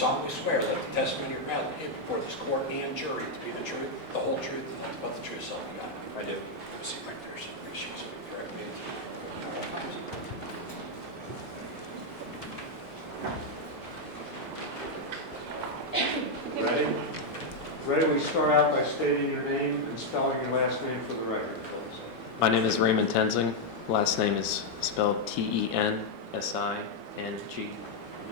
solemnly swear that the testimony you're about to give before this court and jury to be the truth, the whole truth, and nothing but the truth, so help you God? I do. See right there, so appreciate it. Correct me. Ready? Ready, we start out by stating your name and spelling your last name for the record, please. My name is Raymond Tenzing. Last name is spelled Tensing.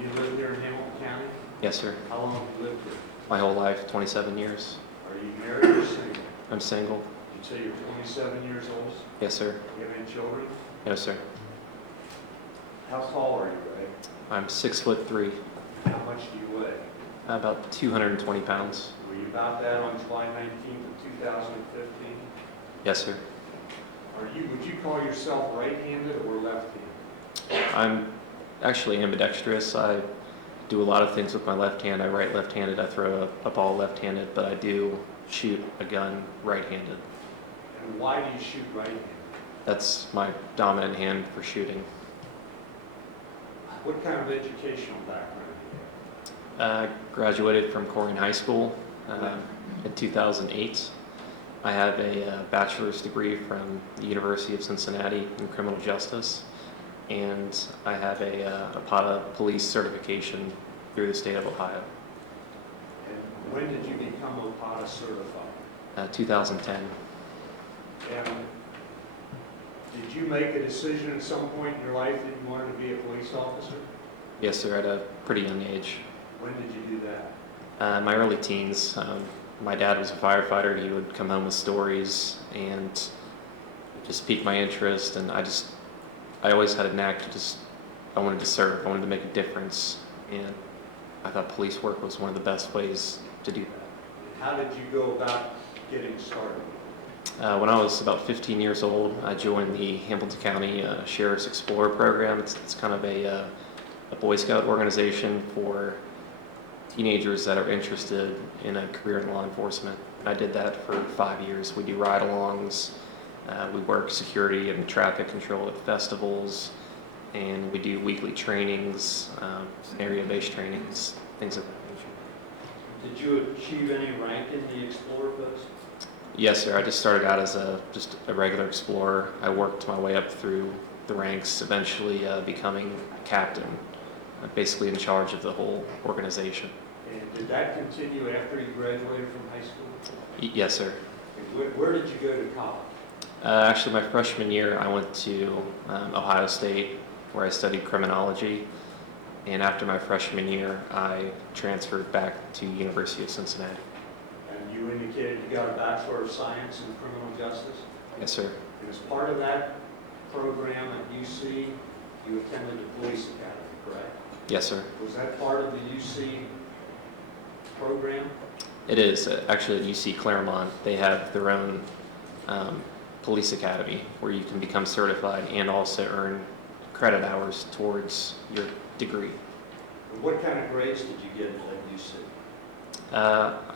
You live here in Hamilton County? Yes, sir. How long have you lived here? My whole life, 27 years. Are you married or single? I'm single. You say you're 27 years old? Yes, sir. You have any children? No, sir. How tall are you, Ray? I'm 6'3", How much do you weigh? about 220 pounds. Were you about that on July 19th of 2015? Yes, sir. Would you call yourself right-handed or left-handed? I'm actually ambidextrous. I do a lot of things with my left hand. I write left-handed. I throw a ball left-handed, but I do shoot a gun right-handed. And why do you shoot right-handed? That's my dominant hand for shooting. What kind of educational background do you have? Graduated from Corning High School in 2008. I have a bachelor's degree from the University of Cincinnati in criminal justice, and I have a PATA police certification through the state of Ohio. And when did you become OPATA certified? 2010. And did you make a decision at some point in your life that you wanted to be a police officer? Yes, sir, at a pretty young age. When did you do that? My early teens. My dad was a firefighter. He would come home with stories, and it just piqued my interest. And I always had a knack to I wanted to serve. I wanted to make a difference, and I thought police work was one of the best ways to do that. How did you go about getting started? When I was about 15 years old, I joined the Hamilton County Sheriff's Explorer program. It's kind of a Boy Scout organization for teenagers that are interested in a career in law enforcement. And I did that for 5 years. We do ride-alongs, we work security and traffic control at festivals, and we do weekly trainings, area-based trainings, things of that nature. Did you achieve any rank in the Explorer post? Yes, sir. I just started out as just a regular explorer. I worked my way up through the ranks, eventually becoming captain, basically in charge of the whole organization. And did that continue after you graduated from high school? Yes, sir. Where did you go to college? Actually, my freshman year, I went to Ohio State, where I studied criminology. And after my freshman year, I transferred back to University of Cincinnati. And you indicated you got a Bachelor of Science in Criminal Justice? Yes, sir. And as part of that program at UC, you attended the Police Academy, correct? Yes, sir. Was that part of the UC program? It is. Actually, at UC Claremont, they have their own police academy where you can become certified and also earn credit hours towards your degree. What kind of grades did you get at UC?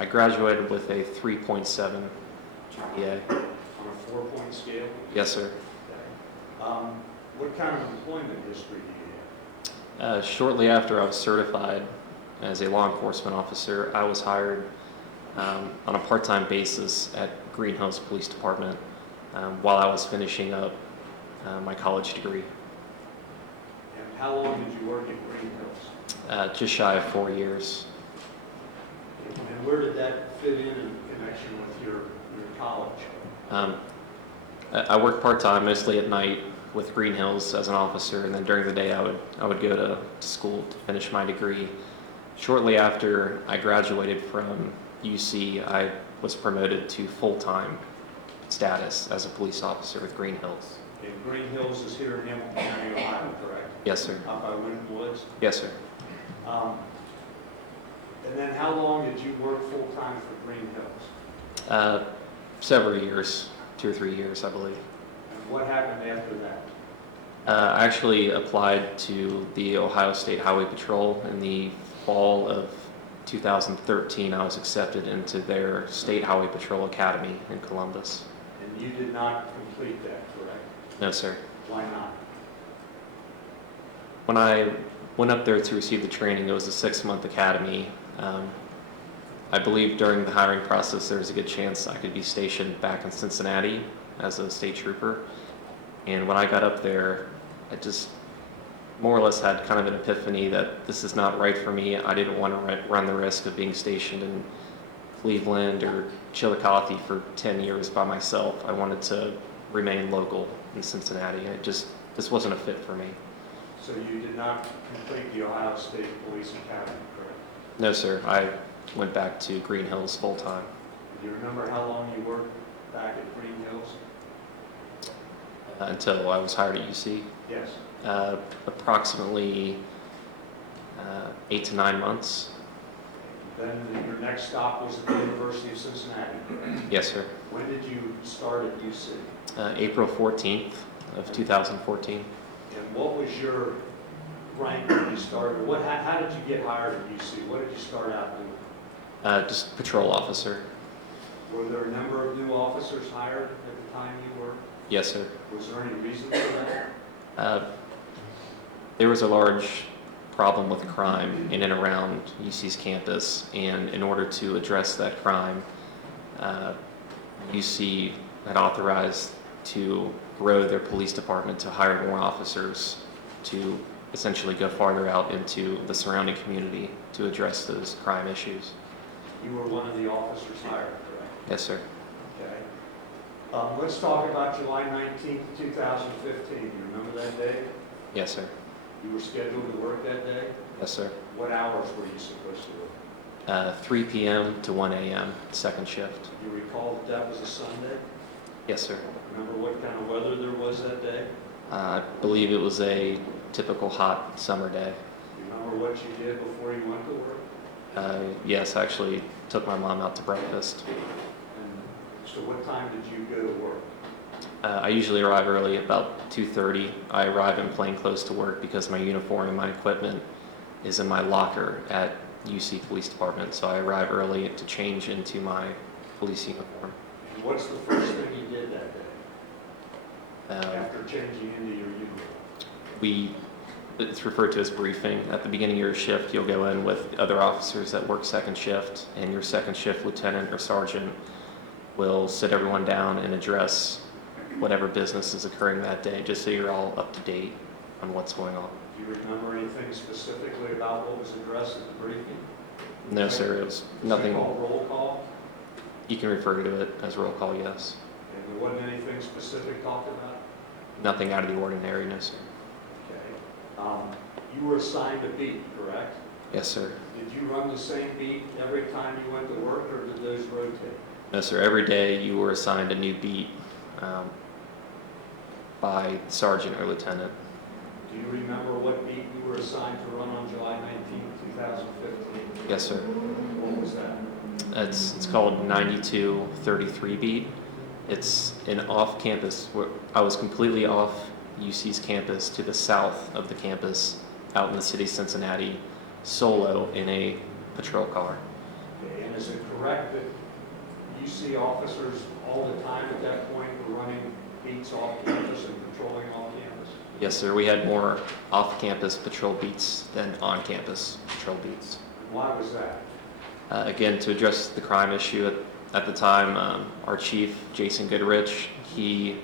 I graduated with a 3.7 GPA. On a 4-point scale? Yes, sir. Okay. What kind of employment history do you have? Shortly after I was certified as a law enforcement officer, I was hired on a part-time basis at Green Hills Police Department while I was finishing up my college degree. And how long did you work at Green Hills? Just shy of 4 years. And where did that fit in connection with your college? I worked part-time, mostly at night, with Green Hills as an officer, and then during the day I would go to school to finish my degree. Shortly after I graduated from UC, I was promoted to full-time status as a police officer with Green Hills. And Green Hills is here in Hamilton County, Ohio, correct? Yes, sir. Up by Winton Woods? Yes, sir. And then how long did you work full-time for Green Hills? Several years, 2 or 3 years, I believe. And what happened after that? I actually applied to the Ohio State Highway Patrol in the fall of 2013. I was accepted into their State Highway Patrol Academy in Columbus. And you did not complete that, correct? No, sir. Why not? When I went up there to receive the training. It was a 6-month academy. I believe during the hiring process there was a good chance I could be stationed back in Cincinnati as a state trooper. And when I got up there, I just more or less had kind of an epiphany that this is not right for me. I didn't want to run the risk of being stationed in Cleveland or Chillicothe for 10 years by myself. I wanted to remain local in Cincinnati. This wasn't a fit for me. So you did not complete the Ohio State Police Academy, correct? No, sir. I went back to Green Hills full time. Do you remember how long you worked back at Green Hills? Until I was hired at UC. Yes. Approximately 8 to 9 months. Then your next stop was at the University of Cincinnati, correct? Yes, sir. When did you start at UC? April 14th of 2014. And what was your rank when you started? How did you get hired at UC? What did you start out doing? Just patrol officer. Were there a number of new officers hired at the time you were? Yes, sir. Was there any reason for that? There was a large problem with crime in and around UC's campus, and in order to address that crime, UC had authorized to grow their police department to hire more officers to essentially go farther out into the surrounding community to address those crime issues. You were one of the officers hired, correct? Yes, sir. Okay. Let's talk about July 19th, 2015. Do you remember that day? Yes, sir. You were scheduled to work that day? Yes, sir. What hours were you supposed to work? 3 p.m. to 1 a.m., second shift. Do you recall that was a Sunday? Yes, sir. Remember what kind of weather there was that day? I believe it was a typical hot summer day. Do you remember what you did before you went to work? Yes, I actually took my mom out to breakfast. And so what time did you go to work? I usually arrive early, about 2:30. I arrive in plain clothes to work because my uniform and my equipment is in my locker at UC Police Department, so I arrive early to change into my police uniform. And what's the first thing you did that day after changing into your uniform? It's referred to as briefing. At the beginning of your shift, you'll go in with other officers that work second shift, and your second shift lieutenant or sergeant will sit everyone down and address whatever business is occurring that day, just so you're all up to date on what's going on. Do you remember anything specifically about what was addressed at the briefing? No, sir, it was Was nothing. it called roll call? You can refer to it as roll call, yes. And there wasn't anything specific talked about? Nothing out of the ordinary, no, sir. Okay. You were assigned a beat, correct? Yes, sir. Did you run the same beat every time you went to work, or did those rotate? No, sir. Every day you were assigned a new beat by sergeant or lieutenant. Do you remember what beat you were assigned to run on July 19th, 2015? Yes, sir. What was that? It's called 9233 beat. It's an off-campus. I was completely off UC's campus to the south of the campus, out in the city of Cincinnati, solo in a patrol car. Okay. And is it correct that UC officers all the time at that point were running beats off campus and patrolling off campus? Yes, sir. We had more off-campus patrol beats than on-campus patrol beats. And why was that? Again, to address the crime issue at the time, our chief, Jason Goodrich, he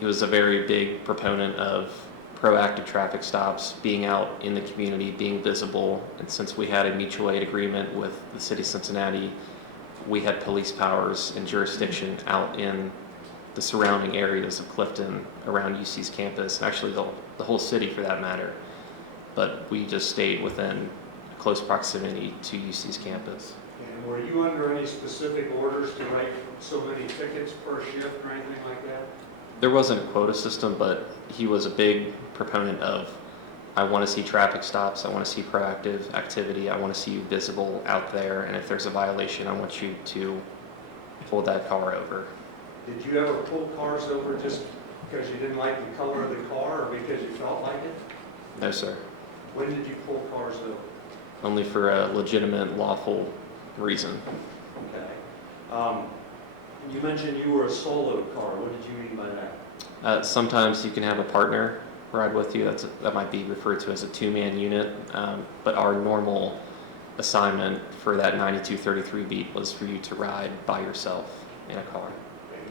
was a very big proponent of proactive traffic stops, being out in the community, being visible. And since we had a mutual aid agreement with the city of Cincinnati, we had police powers and jurisdiction out in the surrounding areas of Clifton around UC's campus, and actually the whole city for that matter. But we just stayed within close proximity to UC's campus. And were you under any specific orders to write so many tickets per shift or anything like that? There wasn't a quota system, but he was a big proponent of, I want to see traffic stops, I want to see proactive activity, I want to see you visible out there, and if there's a violation, I want you to pull that car over. Did you ever pull cars over just because you didn't like the color of the car or because you felt like it? No, sir. When did you pull cars over? Only for a legitimate, lawful reason. Okay. You mentioned you were a solo car. What did you mean by that? Sometimes you can have a partner ride with you. That might be referred to as a two-man unit, but our normal assignment for that 9233 beat was for you to ride by yourself in a car.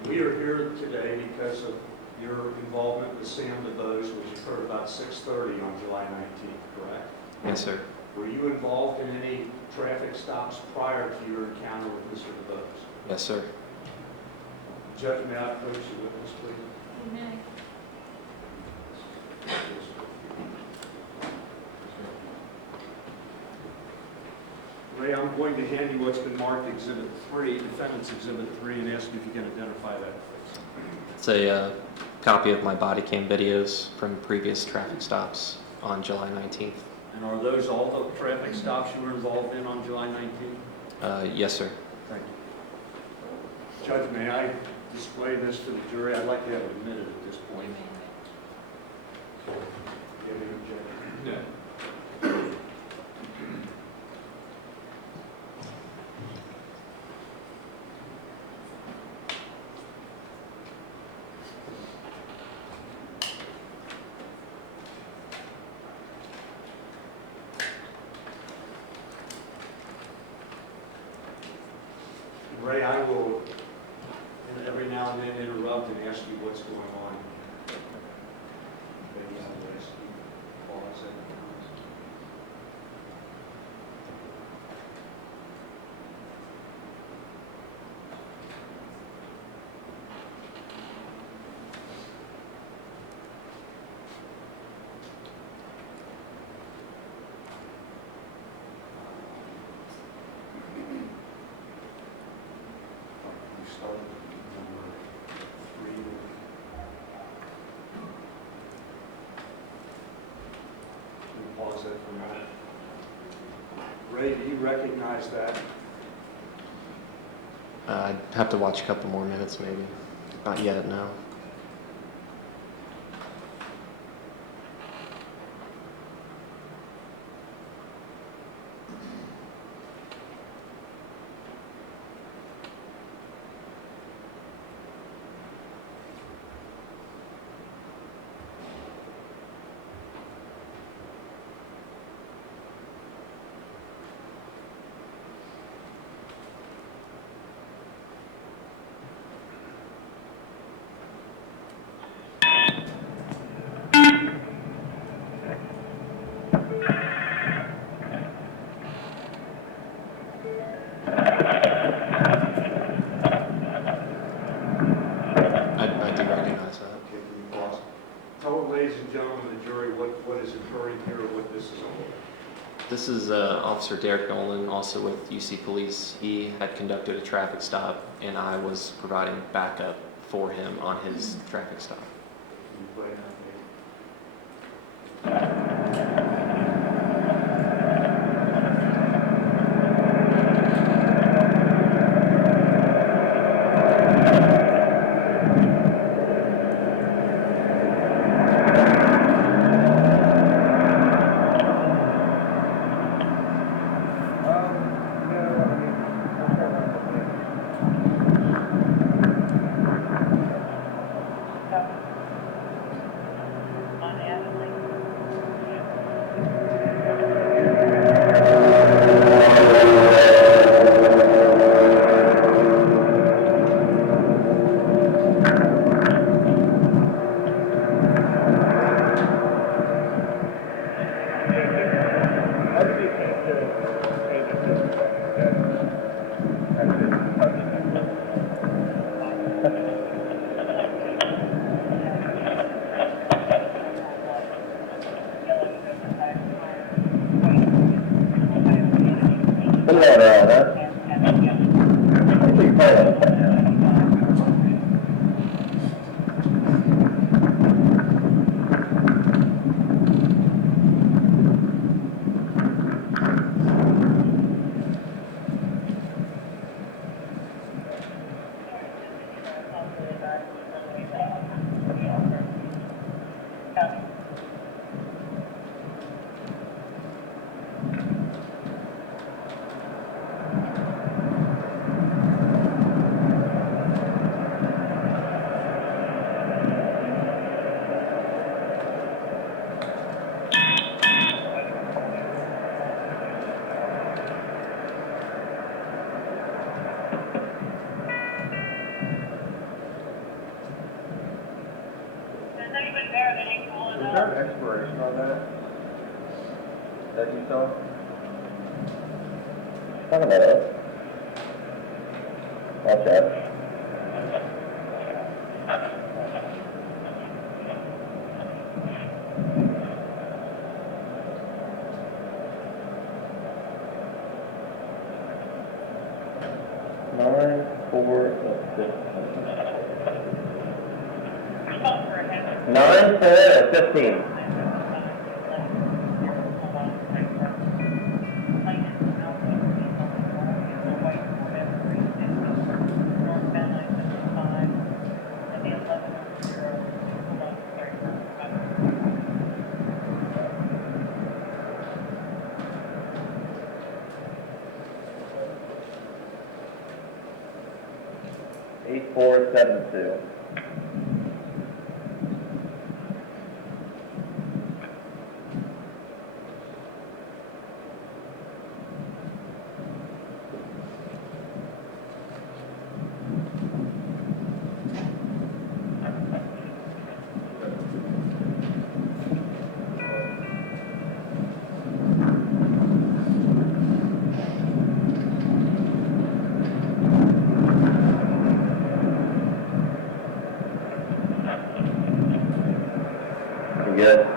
We are here today because of your involvement with Sam DuBose, which occurred about 6:30 on July 19th, correct? Yes, sir. Were you involved in any traffic stops prior to your encounter with Mr. DuBose? Yes, sir. Judge, may I approach the witness, please? Amen. Ray, I'm going to hand you what's been marked Exhibit 3, Defendant's Exhibit 3, and ask you if you can identify that, please. It's a copy of my body cam videos from previous traffic stops on July 19th. And are those all the traffic stops you were involved in on July 19th? Yes, sir. Thank you. Judge, may I display this to the jury? I'd like to have it admitted at this point. Do you have any objection? No. Ray, I will every now and then interrupt and ask you what's going on. Maybe I will ask you to pause at times. We start with number 3. Can we pause that for a minute? Ray, do you recognize that? I'd have to watch a couple more minutes, maybe. Not yet, no. I do recognize that. Okay, can you pause? Tell the ladies and gentlemen of the jury what is occurring here, what this is all about. This is Officer Derek Nolan, also with UC Police. He had conducted a traffic stop, and I was providing backup for him on his traffic stop. Can you play that, please? there an expiration on that? That you saw? Talking about it. Watch out. Nine, 4, 15. Eight, 4, 7, 2. Good.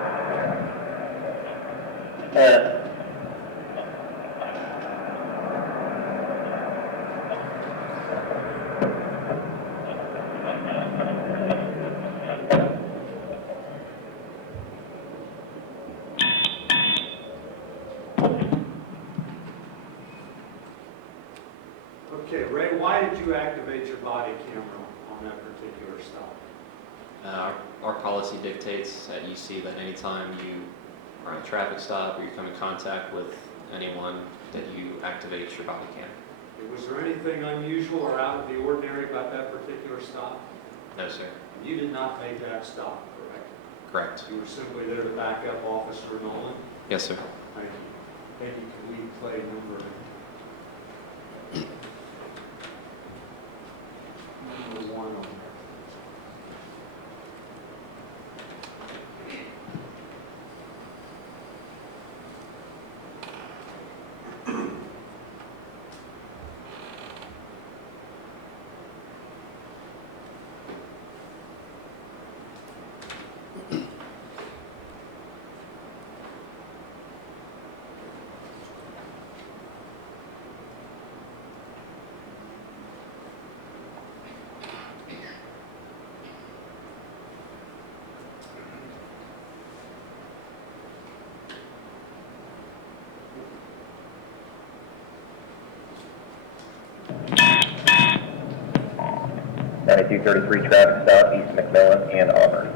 Okay, Ray, why did you activate your body camera on that particular stop? Our policy dictates at UC that anytime you are on a traffic stop or you come in contact with anyone, that you activate your body cam. Was there anything unusual or out of the ordinary about that particular stop? No, sir. You did not make that stop, correct? Correct. You were simply there to back up Officer Nolan? Yes, sir. Thank you. Maybe can we play number 1 on there? .3233 traffic stop, East McMillan and Auburn.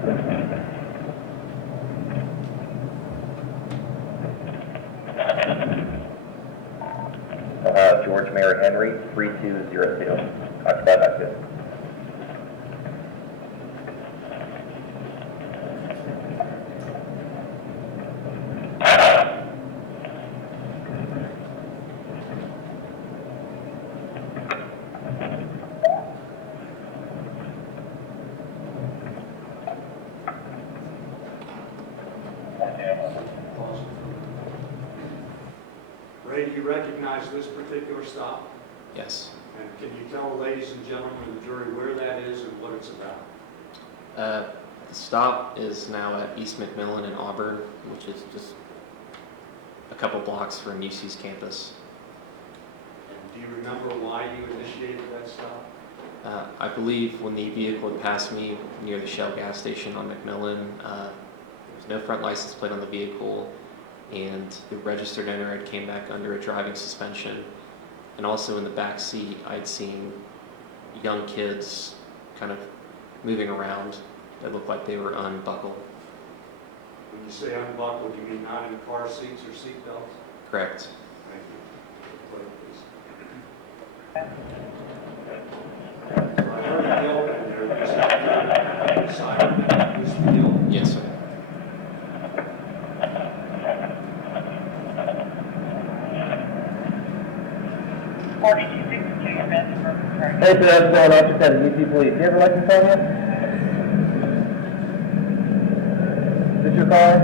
George Mayor Henry, 3202. Occupied active. Ray, do you recognize this particular stop? Yes. And can you tell the ladies and gentlemen of the jury where that is and what it's about? The stop is now at East McMillan in Auburn, which is just a couple blocks from UC's campus. And do you remember why you initiated that stop? I believe when the vehicle had passed me near the Shell gas station on McMillan, there was no front license plate on the vehicle, and the registered owner had came back under a driving suspension. And also in the back seat, I'd seen young kids kind of moving around that looked like they were unbuckled. When you say unbuckled, you mean not in car seats or seat belts? Correct. Thank you. Play, please. So I heard Thill in there. Just decided that it was Thill. Yes, sir. Hey, so that's going on to UC Police. Do you have a license on you? this your car?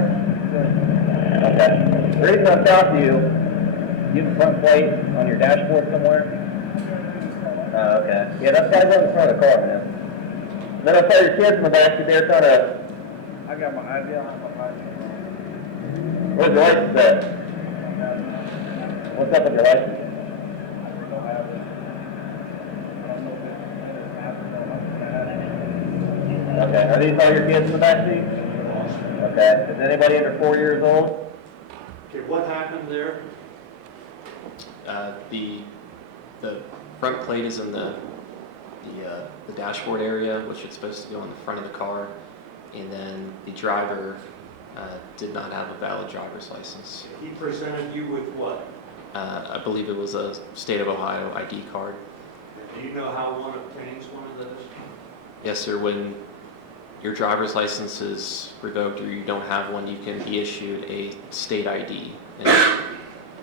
Okay. The reason I'm talking to you, you have a front plate on your dashboard somewhere? Oh, okay. Yeah, that's gotta go in the front of the car, man. Then I saw your kids in the backseat there trying to... I got my ID, I have my license. Where's your license at? What's up with your license? I don't have it. I don't know if it's Okay. Are these all your kids in the backseat? Okay. Is anybody under 4 years old? Okay, what happened there? The front plate is in the dashboard area, which is supposed to go in the front of the car, and then the driver did not have a valid driver's license. He presented you with what? I believe it was a state of Ohio ID card. Do you know how one obtains one of those? Yes, sir. When your driver's license is revoked or you don't have one, you can be issued a state ID. And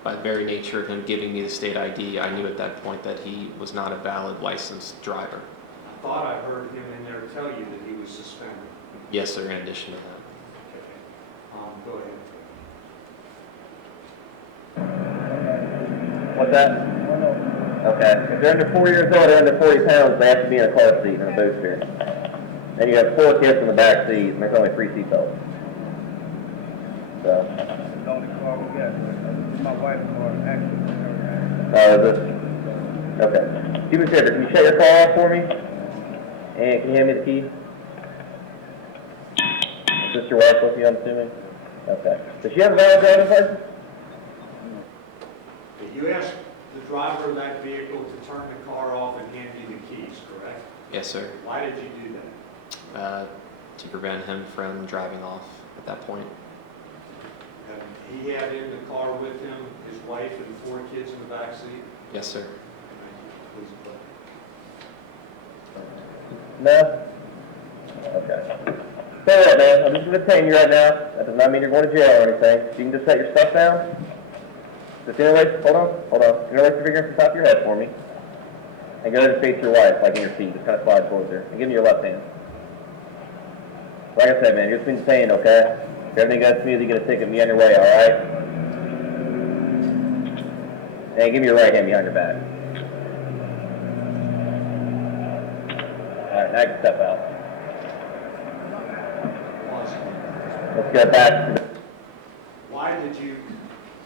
by the very nature of him giving me the state ID, I knew at that point that he was not a valid licensed driver. I thought I heard him in there tell you that he was suspended. Yes, sir, in addition to that. Okay. Go ahead. What's that? Okay. If they're under 4 years old or under 40 pounds, they have to be in a car seat in a booster. And you have 4 kids in the back seat, and there's only 3 seat belts. So. It's the only car we got. My wife's car, actually. Oh, is it? Okay. Do me a favor, can you shut your car off for me? And can you hand me the key? Is this your wife with you, I'm assuming? Okay. Does she have a valid driver's license? You asked the driver of that vehicle to turn the car off and hand you the keys, correct? Yes, sir. Why did you do that? To prevent him from driving off at that point. He had in the car with him his wife and 4 kids in the back seat? Yes, sir. Please play. No? Okay. Say what, man? I'm just detaining you right now. That does not mean you're going to jail or anything. So you can just set your stuff down. Just interlace, hold on. Interlace your finger at the top of your head for me. And go ahead and face your wife, like in your seat. Just kind of slide towards her. And give me your left hand. Like I said, man, you're just being detained, okay? If everything goes smooth, you're going to take me on your way, alright? And give me your right hand behind your back. Alright, now you can step out. Let's get back to the... Why did you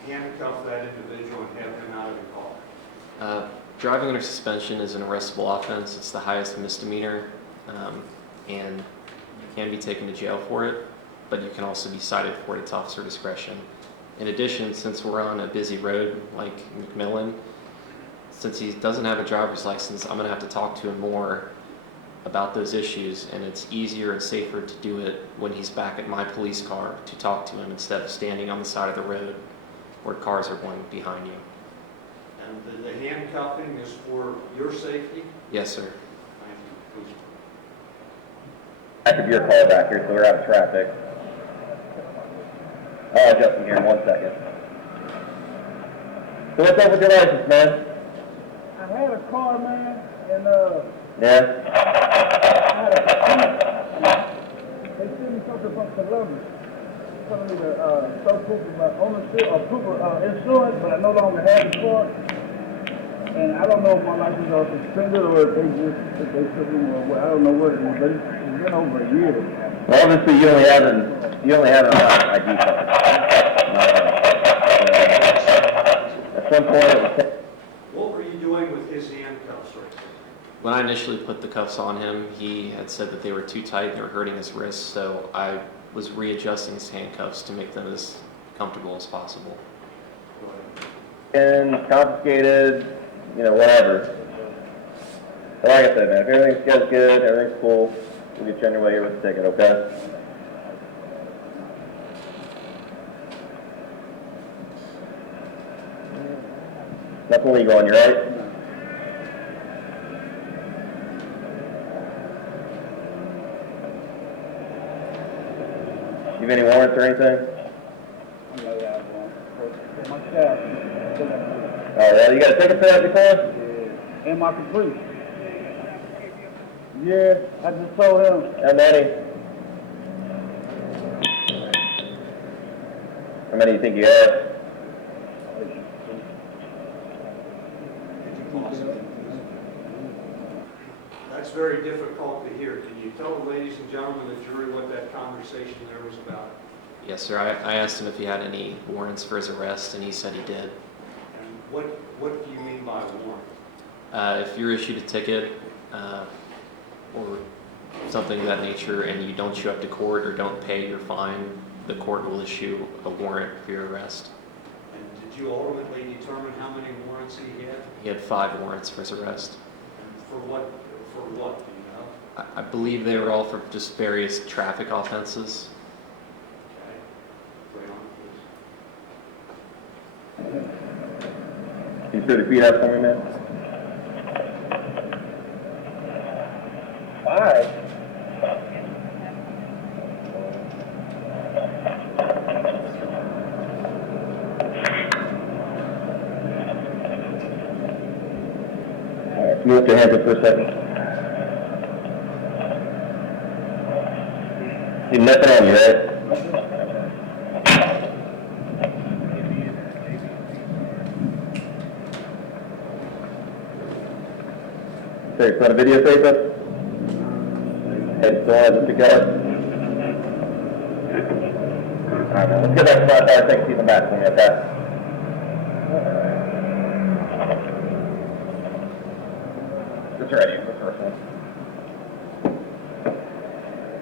handcuff that individual and have him out of the car? Driving under suspension is an arrestable offense. It's the highest misdemeanor, and you can be taken to jail for it, but you can also be cited for it. It's officer discretion. In addition, since we're on a busy road like McMillan, since he doesn't have a driver's license, I'm going to have to talk to him more about those issues, and it's easier and safer to do it when he's back at my police car to talk to him instead of standing on the side of the road where cars are going behind you. And the handcuffing is for your safety? Yes, sir. Thank you. Please. I could be your call back here, so we're out of traffic. I'll adjust him here in 1 second. So what's up with your license, man? I had a car, man, and Yeah? I had a they sent me something from Columbus. Telling me to show proof of ownership or proof of insurance, but I no longer have the car. And I don't know if my license is suspended or if they took me or what. I don't know what it is, but it's been over a year. Well, obviously you only have an ID card. At some point it was... What were you doing with his handcuffs right there? When I initially put the cuffs on him, he had said that they were too tight and they were hurting his wrists, so I was readjusting his handcuffs to make them as comfortable as possible. And confiscated, whatever. But like I said, man, if everything goes good, everything's cool, we'll get you on your way here with the ticket, okay? Nothing illegal on you, right? You have any warrants or anything? I know that one. My car. Oh, yeah, you got a ticket for that before? Yeah. And my Caprice. Yeah, I just told him. How many? How many do you think you have? That's very difficult to hear. Can you tell the ladies and gentlemen of the jury what that conversation there was about? Yes, sir. I asked him if he had any warrants for his arrest, and he said he did. And what do you mean by warrant? If you're issued a ticket or something of that nature and you don't show up to court or don't pay your fine, the court will issue a warrant for your arrest. And did you ultimately determine how many warrants he had? He had 5 warrants for his arrest. And for what, do you know? I believe they were all for just various traffic offenses. Okay. Put it on, please. Can you put your feet up for me, man? 5. All right, you lift your hands up for a second. You've nothing on you, right? Okay, put a videotape up. Head still has it together. Alright, man, let's get back to my car, take a seat in the back for me, okay? Just ready for the first one.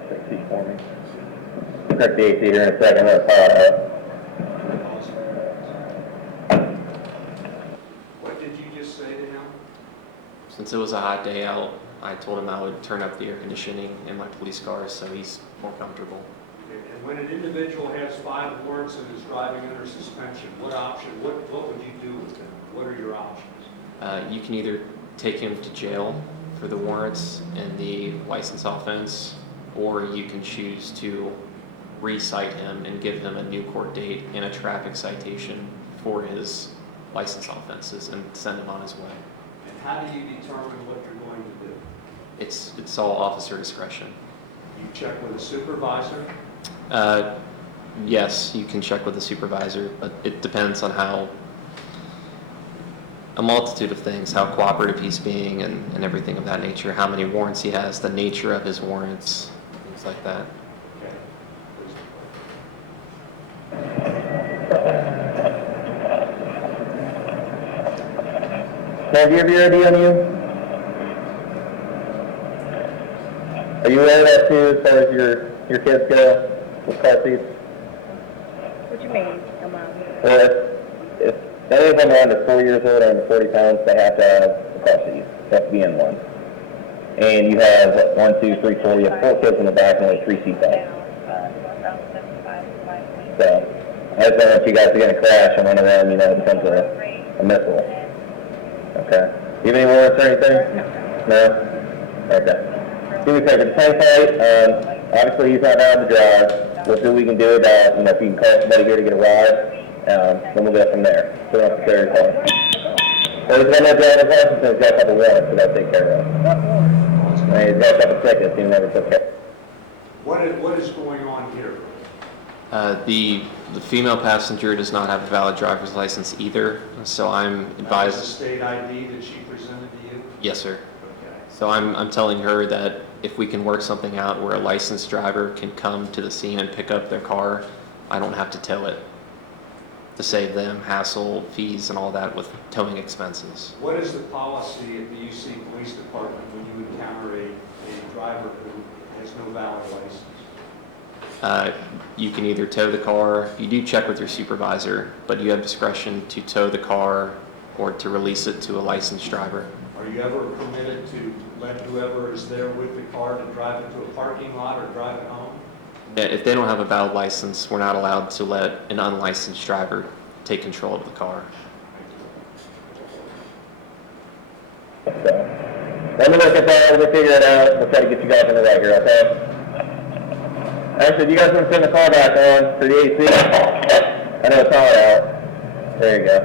Take a seat for me. Check the AC here in a second, let's power it up. What did you just say to him? Since it was a hot day out, I told him I would turn up the air conditioning in my police car so he's more comfortable. And when an individual has 5 warrants and is driving under suspension, what would you do with them? What are your options? You can either take him to jail for the warrants and the license offense, or you can choose to re-cite him and give him a new court date and a traffic citation for his license offenses and send him on his way. And how do you determine what you're going to do? It's all officer discretion. You check with a supervisor? Yes, you can check with the supervisor, but it depends on a multitude of things, how cooperative he's being and everything of that nature, how many warrants he has, the nature of his warrants, things like that. Okay. Now, do you have your ID on you? Are you aware of that too, as far as your kids go with car seats? What you mean, come on? Well, if any of them are under 4 years old or under 40 pounds, they have to have a car seat. They have to be in one. And you have, what, 1, 2, 3, 4, you have 4 kids in the back and only 3 seat belts. So, I just don't want you guys to get in a crash and one of them, it becomes a missile. Okay. Do you have any warrants or anything? No? Okay. Do me a favor, just hang tight. Obviously, he's not allowed to drive. We'll see what we can do about, if you can call somebody here to get a ride, then we'll go from there. So we don't have to carry your car. Well, he's got no driver's license, and he's got a couple warrants that I'll take care of. And he's got a couple tickets he never took care of. What is going on here? The female passenger does not have a valid driver's license either, so I'm That was advised. a state ID that she presented to you? Yes, sir. Okay. So I'm telling her that if we can work something out where a licensed driver can come to the scene and pick up their car, I don't have to tow it, to save them hassle, fees, and all that with towing expenses. What is the policy at the UC Police Department when you encounter a driver who has no valid license? You can either tow the car, you do check with your supervisor, but you have discretion to tow the car or to release it to a licensed driver. Are you ever permitted to let whoever is there with the car to drive it to a parking lot or drive it home? If they don't have a valid license, we're not allowed to let an unlicensed driver take control of the car. So, let me look at that, we'll figure it out, we'll try to get you guys in the right here, okay? Actually, do you guys want to turn the car back on for the AC? I know it's hot out. There you go.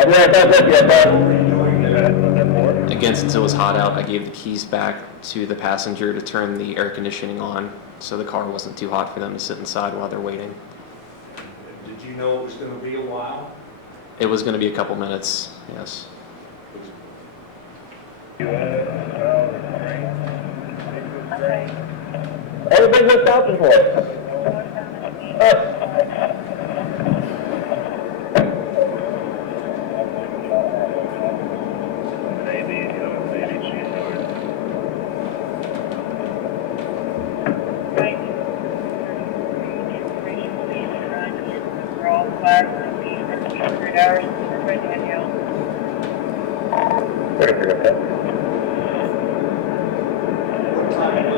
I'll be right back with you, okay? Again, since it was hot out, I gave the keys back to the passenger to turn the air conditioning on so the car wasn't too hot for them to sit inside while they're waiting. Did Did you know it was going to be a while? It was going to be a couple minutes, yes. Everybody was stopping for it.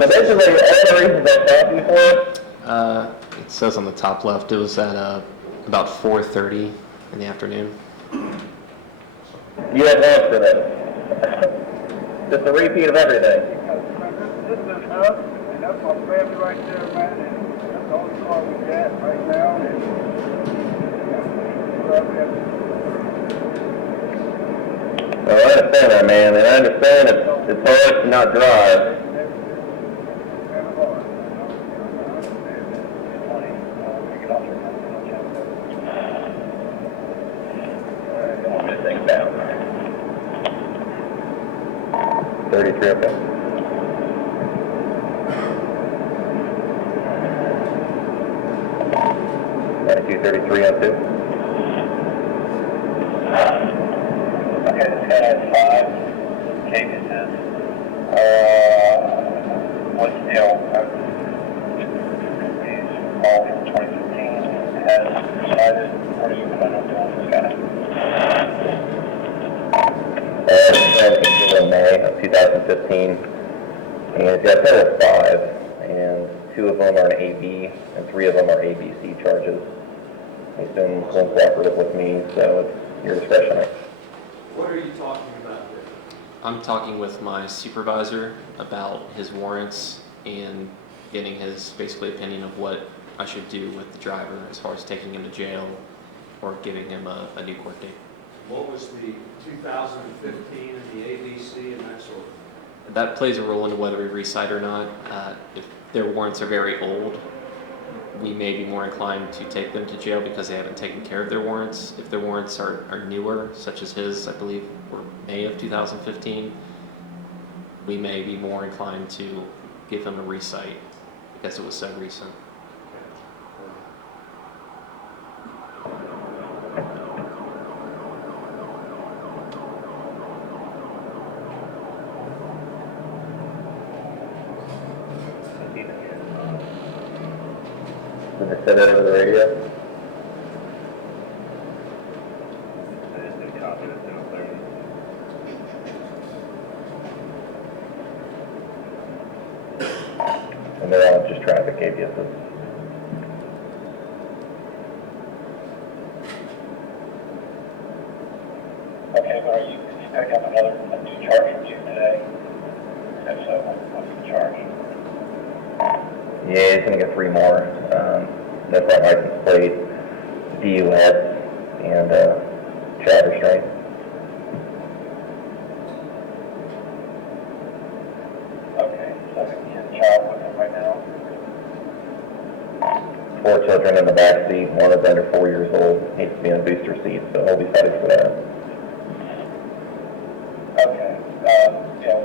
So basically, all the reasons I stopped you for, It says on the top left, it was at about 4:30 in the afternoon. you have lunch for this. Just a repeat of everything. This is us, and that's my family right there, man, and that's the only car we got right now, and Well, I understand that, man, and I understand it's hard to not drive. Things down. 33, okay. Latitude 33 on 2. Okay, this guy has 5 cases. What's Thill? He's all from 2015. Has decided, what are you planning on doing with this guy? In May of 2015, and it's got a total of 5, and 2 of them are an AB, and 3 of them are ABC charges. He's been cooperative with me, so it's your discretion. What are you talking about here? I'm talking with my supervisor about his warrants and getting his basically opinion of what I should do with the driver as far as taking him to jail or giving him a new court date. What was the 2015 and the ABC and that sort of thing? That plays a role into whether we recite or not. If their warrants are very old, we may be more inclined to take them to jail because they haven't taken care of their warrants. If their warrants are newer, such as his, I believe, were May of 2015, we may be more inclined to give him a recite because it was so recent. Did they say that over the radio? And they're all just traffic ABSs. Okay, but are you picking up a new charge from you today? If so, what's the charge? Yeah, he's gonna get 3 more. No front license plate, DUS, and child restraint. Okay, so he has a child with him right now? 4 children in the back seat. 1 is under 4 years old. Needs to be in a booster seat, so he'll be cited for that. Okay, yeah,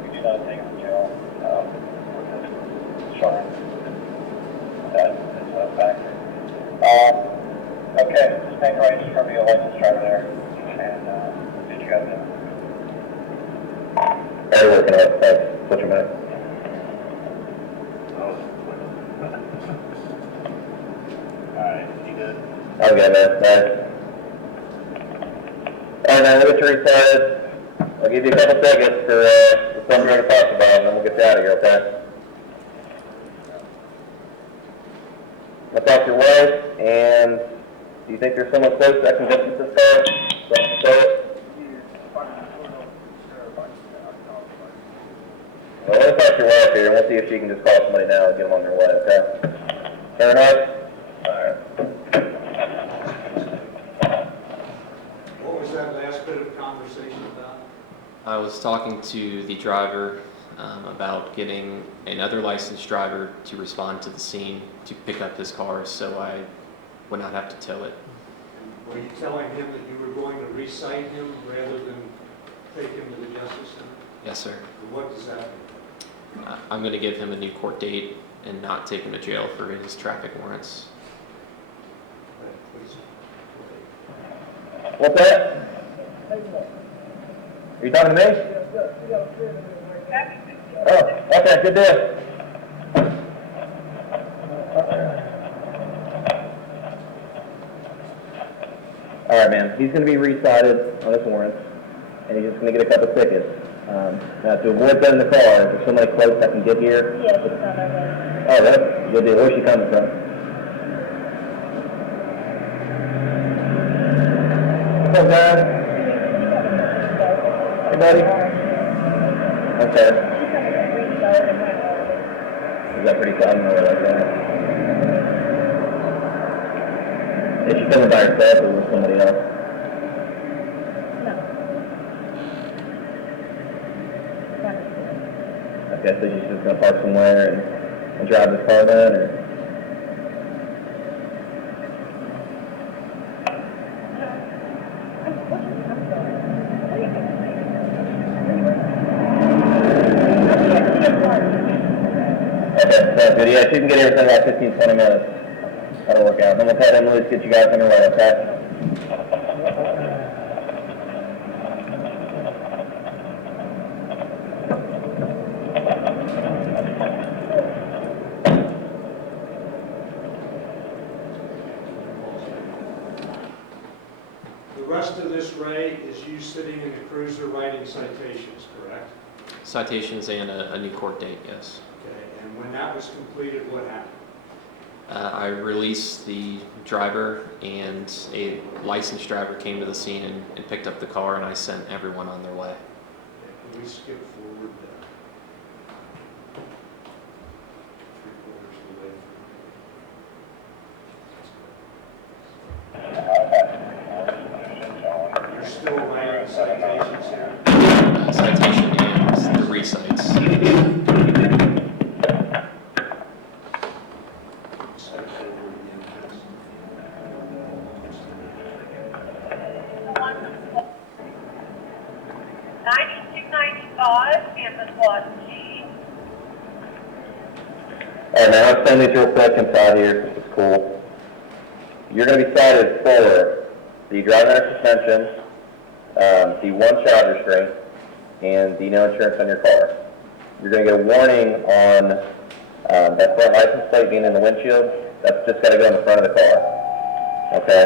we do not take him to jail, with this insurance. That is a factor. Okay, just make right, just from the licensed driver there, and, did you guys know? They're working on it. Thanks. Switch them back. Alright, you good? Okay, man. Nice. Alright, man, we'll get you restarted. I'll give you a couple seconds for something we're going to talk about, and then we'll get you out of here, okay? I'll talk to your wife, and do you think there's someone close that can get this car? Something to it? Well, let me talk to your wife here, and we'll see if she can just call somebody now and get them on their way, okay? Fair enough? Alright. What was that last bit of conversation about? I was talking to the driver about getting another licensed driver to respond to the scene to pick up his car, so I would not have to tow it. Were you telling him that you were going to recite him rather than take him to the Justice Center? Yes, sir. And what does that mean? I'm going to give him a new court date and not take him to jail for his traffic warrants. Please. What's that? Are you talking to me? Oh, okay, good deal. All right, man. He's going to be recited on his warrants, and he's just going to get a couple tickets. Now, to avoid that in the car, is there somebody close that can get here? Yes, it's on our way. Oh, that's good deal. Where's she coming from? What's up, guys? Hey, buddy. Okay. Is that pretty common or like that? Is she coming by herself or with somebody else? Okay, so she's just gonna park somewhere and drive this car then, or? Okay, sounds good. Yeah, she can get here in about 15, 20 minutes. That'll work out. Then we'll tell Emily to get you guys on your way, okay? The rest of this, Ray, is you sitting in the cruiser writing citations, correct? Citations and a new court date, yes. Okay, and when that was completed, what happened? I released the driver, and a licensed driver came to the scene and picked up the car, and I sent everyone on their way. Okay, can we skip forward 3/4 of the way? You're still writing citations here? Citation and the recites. All right, man, I'll explain these real quick inside here. This is cool. You're going to be cited for the driving under suspension, the one child restraint, and the no insurance on your car. You're going to get a warning on that front license plate being in the windshield. That's just got to go in the front of the car. Okay?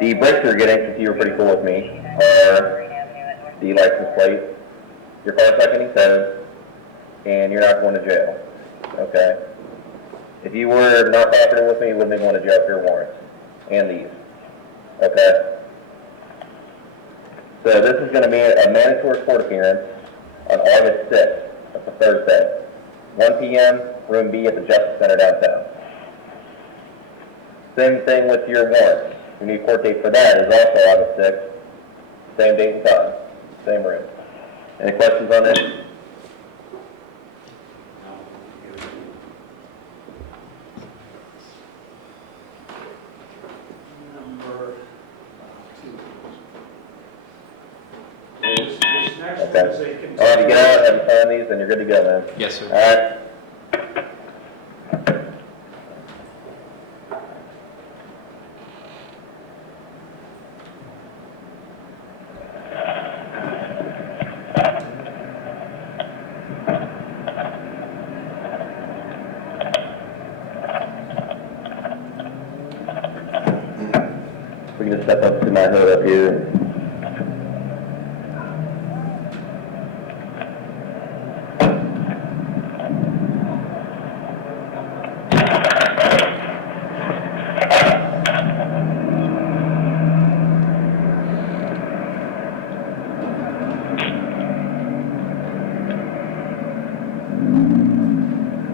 The breaks you're getting, since you were pretty cool with me, are the license plate, your car's not getting towed, and you're not going to jail. Okay? If you were not cooperating with me, you wouldn't be going to jail for your warrants. And these. Okay? So this is going to be a mandatory court appearance on August 6th. That's a Thursday. 1 p.m., room B at the Justice Center downtown. Same thing with your warrants. Your new court date for that is also August 6th. Same date and time. Same room. Any questions on this? Number 2. This next one Okay. is a All right, you get out, have you sign these, and you're good to go, man. Yes, sir. All right. We can just step up to my hood up here.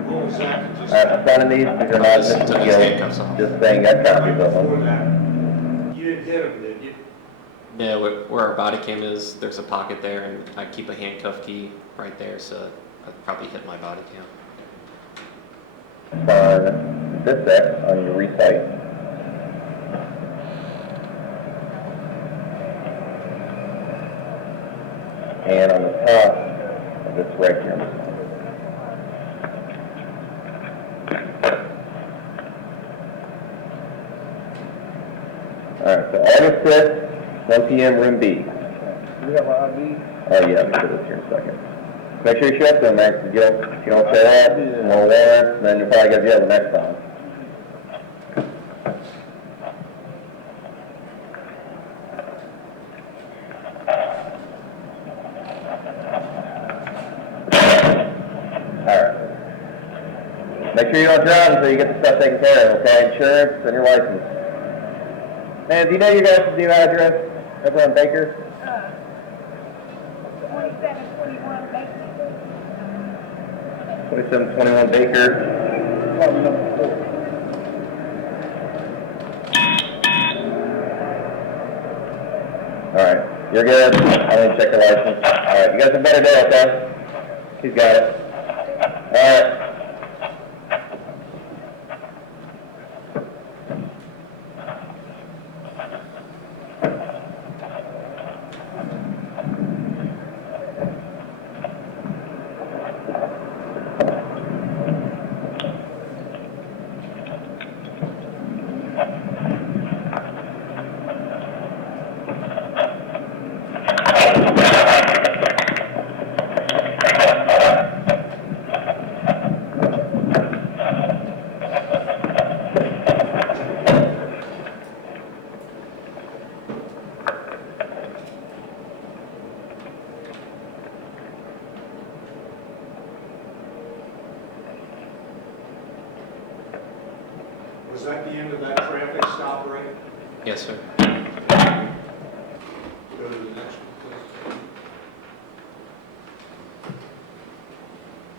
What was that? Just All right, I'm signing these. These are not Just took his handcuffs off. just saying, got copies of before them. that, you didn't hit him, did you? Yeah, where our body cam is, there's a pocket there, and I keep a handcuff key right there, so I'd probably hit my body cam. sign this X on your recite. And on the top of this right here. Alright, so August 5th, 1 p.m. room B. Do we have our ID? Oh yeah, let me put this here in a second. Make sure you show up to them, man, 'cause if you don't say that, more warrants, then you'll probably go to jail the next time. Alright. Make sure you don't drive until you get the stuff taken care of, okay? Insurance and your license. Man, do you know your guys' new address over on Baker? 2721 Baker. 2721 Baker. Alright, you're good. I didn't check the license. Alright, you guys have a better day, okay? He's got it. Alright. Was that the end of that traffic stop, Ray? Yes, sir. Go to the next one, please.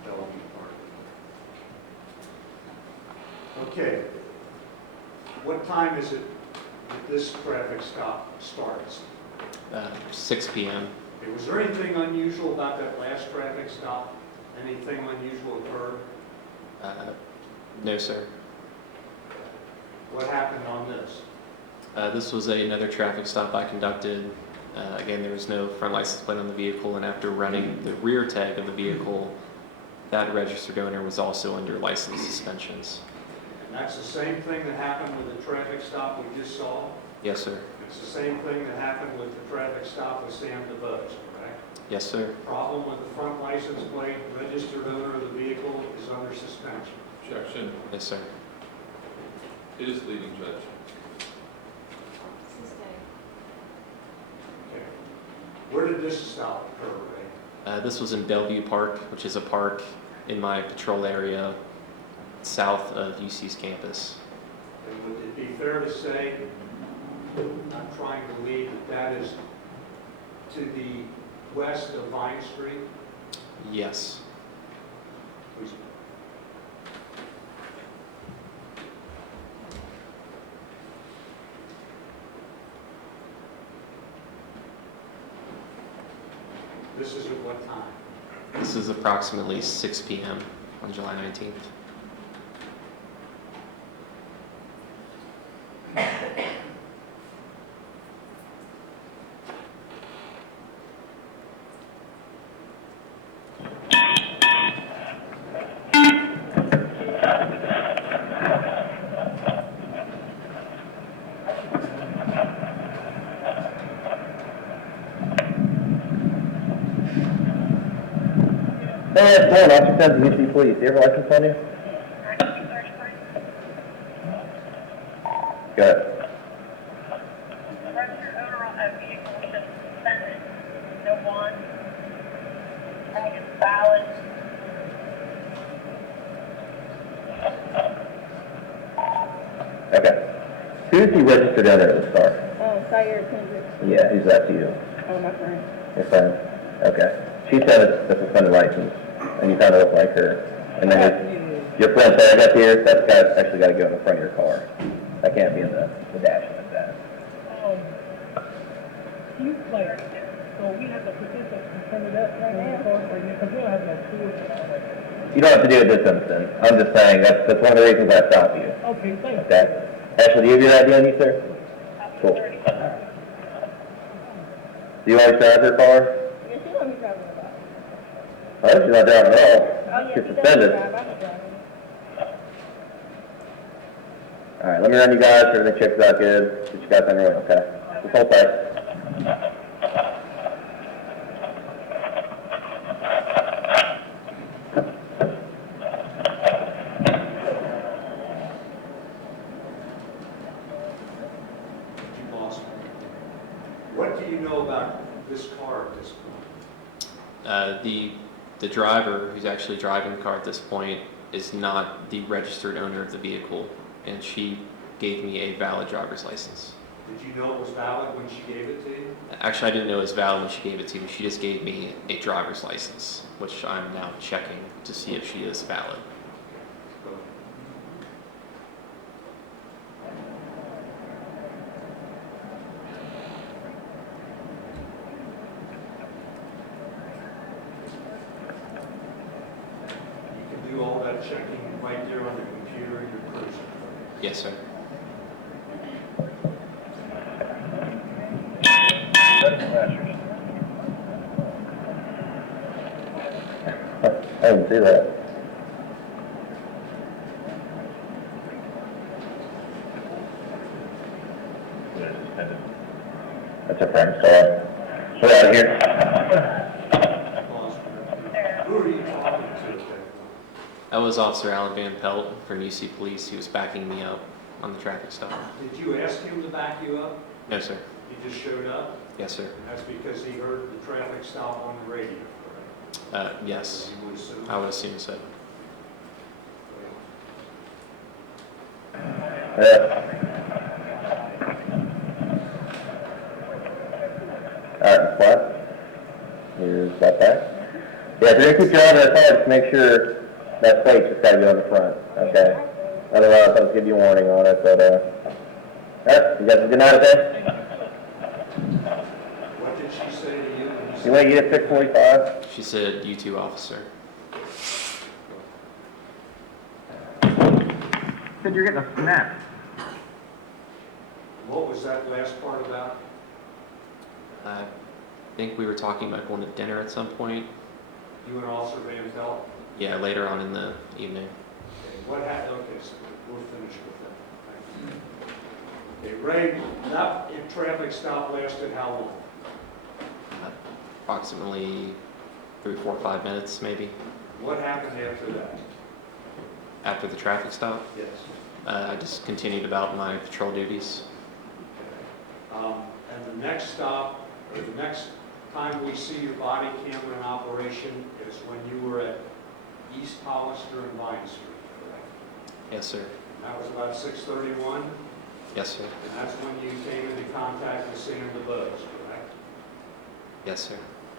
Bellevue Park. Okay. What time is it that this traffic stop starts? 6 p.m. Okay, was there anything unusual about that last traffic stop? Anything unusual occurred? No, sir. What happened on this? This was another traffic stop I conducted. Again, there was no front license plate on the vehicle, and after running the rear tag of the vehicle, that registered owner was also under license suspensions. And that's the same thing that happened with the traffic stop we just saw? Yes, sir. It's the same thing that happened with the traffic stop with Sam DuBose, correct? Yes, sir. Problem with the front license plate, registered owner of the vehicle is under suspension. Objection. Yes, sir. It is leading judge. Okay. Where did this stop occur, Ray? This was in Bellevue Park, which is a park in my patrol area south of UC's campus. And would it be fair to say, I'm trying to believe that is to the west of Vine Street? Yes. Please. This is at what time? This is approximately 6 p.m. on July 19th. Hey, how's it going? Officer Sam DuBose, please. Do you have a license on you? Good. Registered owner of vehicle is suspended. No one. Tag is valid. Okay. Who's the registered owner of this car? Sire Kendrick. Yeah, who's that to you? Oh, my friend. Your friend? Okay. She said it's a suspended license, and you kind of look like her. And then your friend said, I got here, that's actually got to go in the front of your car. That can't be in the dash like that. You like, so we have to put this up and turn it up right now, because we don't have no tools and all that. You don't have to do it this instant. I'm just saying that's one of the reasons I stopped you. Okay, thank you. Okay? Ashley, do you have your ID on you, sir? Cool. Do you always drive your car? Yes, you know me driving about. I hope she's not driving at all. Oh, yeah, She's he does suspended. drive, I'm a driver. All right, let me run you guys. Everything checks out good. Get you guys on your way, okay? Just hold tight. You lost me. What do you know about this car at this point? The driver who's actually driving the car at this point is not the registered owner of the vehicle, and she gave me a valid driver's license. Did you know it was valid when she gave it to you? Actually, I didn't know it was valid when she gave it to me. She just gave me a driver's license, which I'm now checking to see if she is valid. Go. You can do all that checking right there on the computer in your person. Yes, sir. I didn't see that. That's a friend, so we're out of here. Pause for that. Who are you talking to at that point? That was Officer Alan Van Pelt from UC Police. He was backing me up on the traffic stop. Did you ask him to back you up? No, sir. He just showed up? Yes, sir. And that's because he heard the traffic stop on the radio, correct? Yes. You would assume? I would assume so. Yeah. All right, flat. Here's that back. Yeah, if you're gonna keep driving that car, just make sure that plate's just gotta be on the front, okay? Otherwise, I'll just give you a warning on it, but, all right, you guys have a good night, okay? What did she say to you when you You said? wanna get at 6:45? She said, "You too, officer." Said you're getting a snack. What was that last part about? I think we were talking about going to dinner at some point. You and Officer Van Pelt? Yeah, later on in the evening. Okay, what happened? Okay, so we're finished with that. Thank you. Okay, Ray, that traffic stop lasted how long? Approximately 3, 4, 5 minutes, maybe, What happened after that? after the traffic stop. Yes. I just continued about my patrol duties. Okay. And the next stop, or the next time we see your body camera in operation is when you were at East Hollister and Vine Street, correct? Yes, sir. And that was about 6:31, Yes, sir. and that's when you came into contact with Sam DuBose, correct? Yes, sir.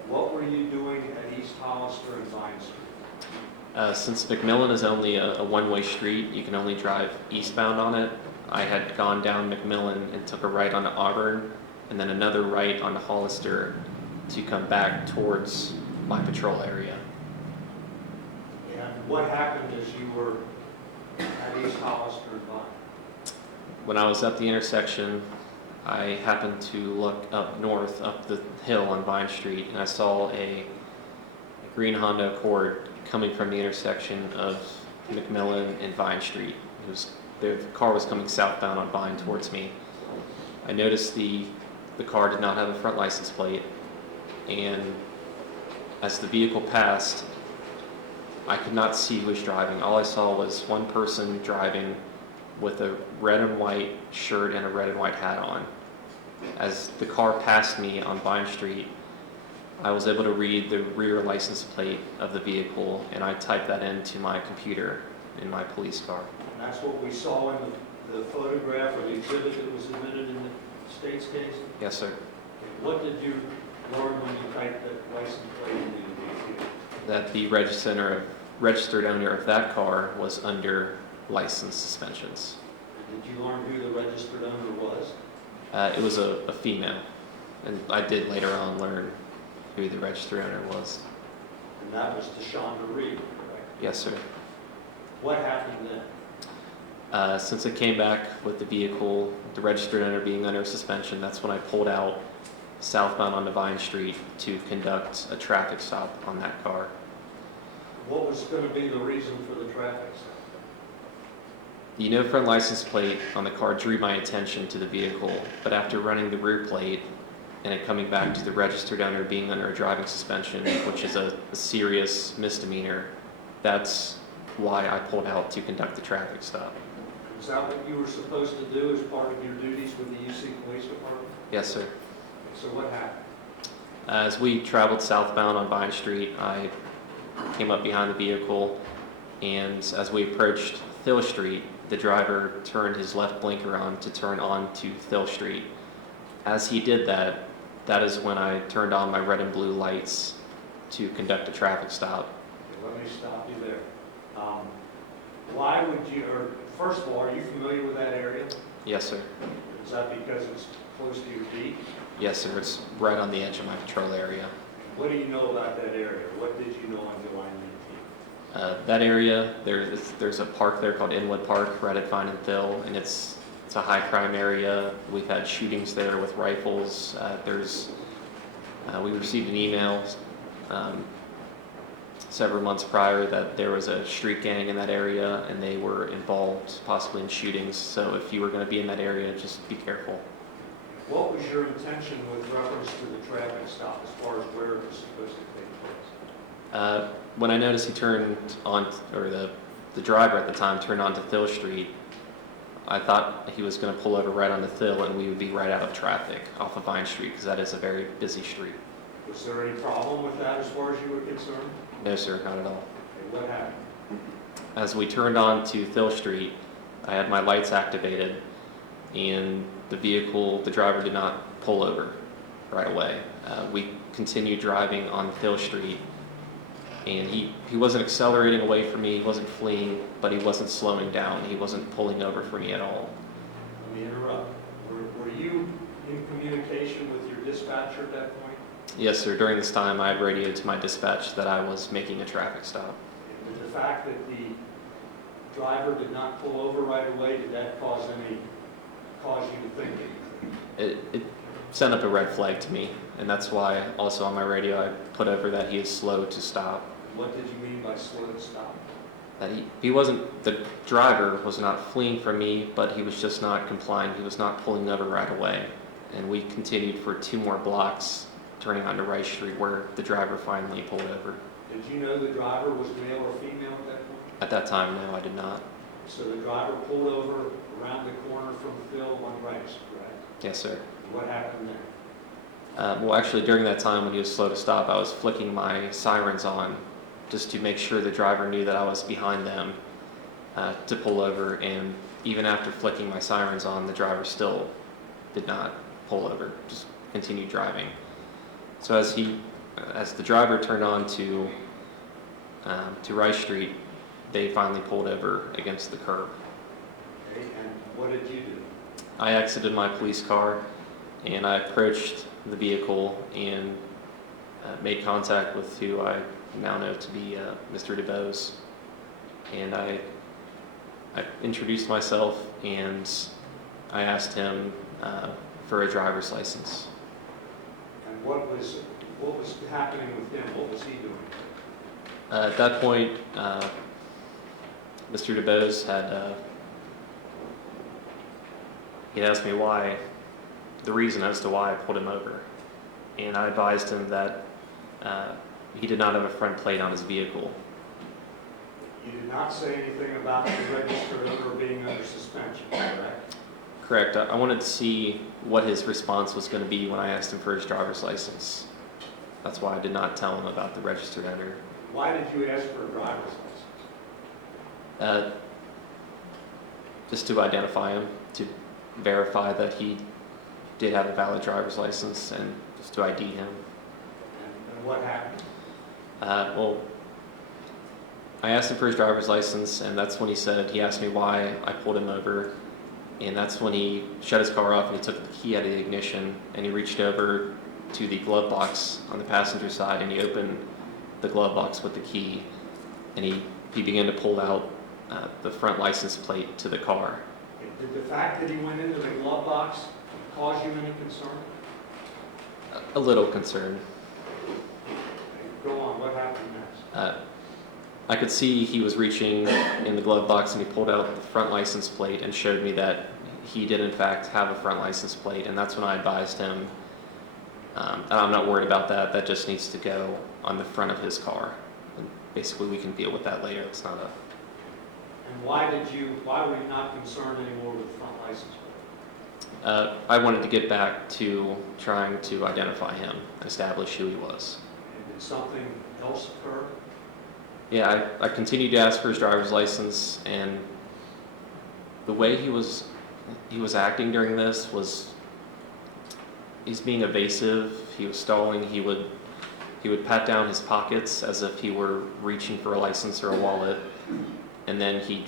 What were you doing at East Hollister and Vine Street? Since McMillan is only a one-way street, you can only drive eastbound on it. I had gone down McMillan and took a right onto Auburn, and then another right onto Hollister to come back towards my patrol area. And what happened as you were at East Hollister and Vine? When I was at the intersection, I happened to look up north, up the hill on Vine Street, and I saw a green Honda Accord coming from the intersection of McMillan and Vine Street. The car was coming southbound on Vine towards me. I noticed the car did not have a front license plate, and as the vehicle passed, I could not see who was driving. All I saw was one person driving with a red and white shirt and a red and white hat on. As the car passed me on Vine Street, I was able to read the rear license plate of the vehicle, and I typed that into my computer in my police car. And that's what we saw in the photograph or the exhibit that was admitted in the state's case? Yes, sir. Okay, what did you learn when you typed that license plate into the vehicle? That the registered owner of that car was under license suspensions. And did you learn who the registered owner was? It was a female, and I did later on learn who the registered owner was. And that was Tashonda Reed, correct? Yes, sir. What happened then? Since I came back with the vehicle, the registered owner being under suspension, that's when I pulled out southbound on Vine Street to conduct a traffic stop on that car. What was going to be the reason for the traffic stop? The no front license plate on the car drew my attention to the vehicle, but after running the rear plate and it coming back to the registered owner being under a driving suspension, which is a serious misdemeanor, that's why I pulled out to conduct the traffic stop. Is that what you were supposed to do as part of your duties with the UC Police Department? Yes, sir. So what happened? As we traveled southbound on Vine Street, I came up behind the vehicle, and as we approached Thill Street, the driver turned his left blinker on to turn on to Thill Street. As he did that, that is when I turned on my red and blue lights to conduct a traffic stop. Okay, let me stop you there. Why would you, or first of all, are you familiar with that area? Yes, sir. Is that because it's close to your beat? Yes, sir. It's right on the edge of my patrol area. What do you know about that area? What did you know on July 19th? That area, there's a park there called Inwood Park, right at Vine and Thill, and it's a high crime area. We've had shootings there with rifles. We received an email several months prior that there was a street gang in that area and they were involved possibly in shootings. So if you were going to be in that area, just be careful. What was your intention with reference to the traffic stop as far as where it was supposed to take place? When I noticed he turned on, or the driver at the time turned onto Thill Street, I thought he was going to pull over right onto Thill and we would be right out of traffic off of Vine Street because that is a very busy street. Was there any problem with that as far as you were concerned? No, sir, not at all. Okay, what happened? As we turned on to Thill Street, I had my lights activated and the driver did not pull over right away. We continued driving on Thill Street and he wasn't accelerating away from me, he wasn't fleeing, but he wasn't slowing down, he wasn't pulling over for me at all. Let me interrupt. Were you in communication with your dispatcher at that point? Yes, sir. During this time, I had radioed to my dispatch that I was making a traffic stop. And did the fact that the driver did not pull over right away, did that cause you to think anything? It sent up a red flag to me, and that's why also on my radio I put over that he is slow to stop. What did you mean by slow to stop? That the driver was not fleeing from me, but he was just not complying. He was not pulling over right away. And we continued for 2 more blocks, turning onto Rice Street, where the driver finally pulled over. Did you know the driver was male or female at that point? At that time, no, I did not. So the driver pulled over around the corner from Thill on Rice, correct? Yes, sir. What happened there? Well, actually, during that time when he was slow to stop, I was flicking my sirens on just to make sure the driver knew that I was behind them to pull over. And even after flicking my sirens on, the driver still did not pull over, just continued driving. So as the driver turned on to Rice Street, they finally pulled over against the curb. Okay, and what did you do? I exited my police car and I approached the vehicle and made contact with who I now know to be Mr. DuBose. And I introduced myself and I asked him for a driver's license. And what was happening with him? What was he doing? At that point, Mr. DuBose had he asked me the reason as to why I pulled him over. And I advised him that he did not have a front plate on his vehicle. You did not say anything about the registered owner being under suspension, correct? Correct. I wanted to see what his response was going to be when I asked him for his driver's license. That's why I did not tell him about the registered owner. Why did you ask for a driver's license? Just to identify him, to verify that he did have a valid driver's license, and just to ID him. And what happened? Well, I asked him for his driver's license, and that's when he asked me why I pulled him over. And that's when he shut his car off and he took the key out of the ignition and he reached over to the glove box on the passenger side and he opened the glove box with the key and he he began to pull out the front license plate to the car. Did the fact that he went into the glove box cause you any concern? A little concerned. Go on, what happened next? I could see he was reaching in the glove box and he pulled out the front license plate and showed me that he did in fact have a front license plate, and that's when I advised him, I'm not worried about that, that just needs to go on the front of his car. And basically we can deal with that later, it's not a... And why were you not concerned anymore with the front license plate? I wanted to get back to trying to identify him, establish who he was. And did something else occur? Yeah, I continued to ask for his driver's license, and the way he was acting during this was, he's being evasive, he was stalling, he would pat down his pockets as if he were reaching for a license or a wallet, and then he'd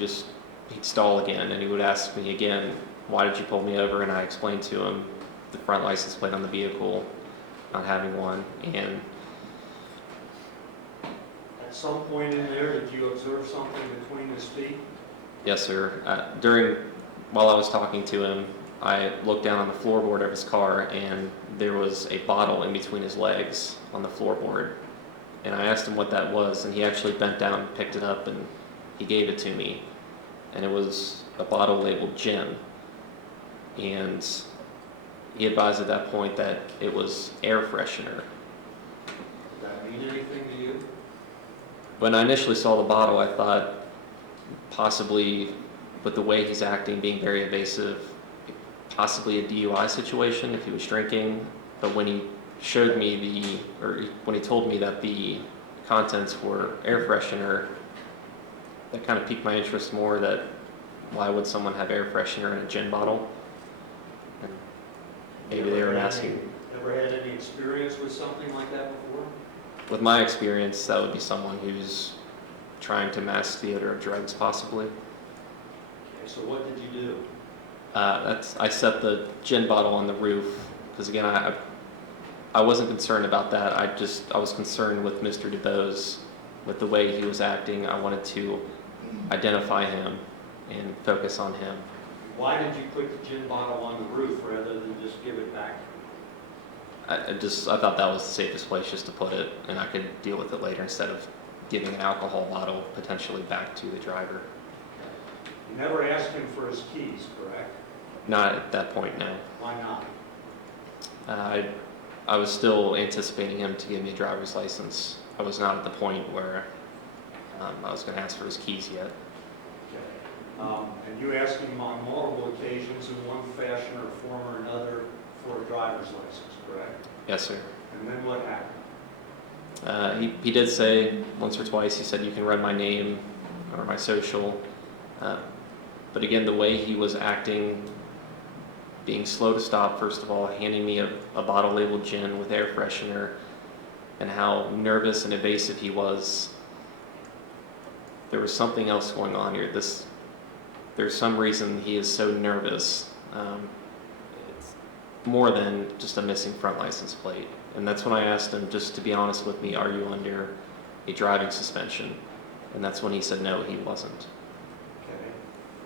stall again, and he would ask me again, why did you pull me over? And I explained to him the front license plate on the vehicle, not having one, and At some point in there, did you observe something between his feet? yes, sir. While I was talking to him, I looked down on the floorboard of his car, and there was a bottle in between his legs on the floorboard. And I asked him what that was, and he actually bent down and picked it up, and he gave it to me. And it was a bottle labeled gin. And he advised at that point that it was air freshener. Did that mean anything to you? When I initially saw the bottle, I thought possibly, with the way he's acting, being very evasive, possibly a DUI situation if he was drinking. But when he showed me when he told me that the contents were air freshener, that kind of piqued my interest more, that why would someone have air freshener in a gin bottle? And maybe they were asking. Ever had any experience with something like that before? With my experience, that would be someone who's trying to mask the odor of drugs, possibly. Okay, so what did you do? I set the gin bottle on the roof, because again, I wasn't concerned about that. I was concerned with Mr. DuBose, with the way he was acting. I wanted to identify him and focus on him. Why did you put the gin bottle on the roof rather than just give it back? I thought that was the safest place just to put it, and I could deal with it later instead of giving an alcohol bottle potentially back to the driver. You never asked him for his keys, correct? Not at that point, no. Why not? I was still anticipating him to give me a driver's license. I was not at the point where I was going to ask for his keys yet. Okay. And you asked him on multiple occasions in one fashion or form or another for a driver's license, correct? Yes, sir. And then what happened? He did say once or twice, he said, you can run my name or my social. But again, the way he was acting, being slow to stop, first of all, handing me a bottle labeled gin with air freshener, and how nervous and evasive he was, there was something else going on here. There's some reason he is so nervous, it's more than just a missing front license plate. And that's when I asked him, just to be honest with me, are you under a driving suspension? And that's when he said no, he wasn't. Okay.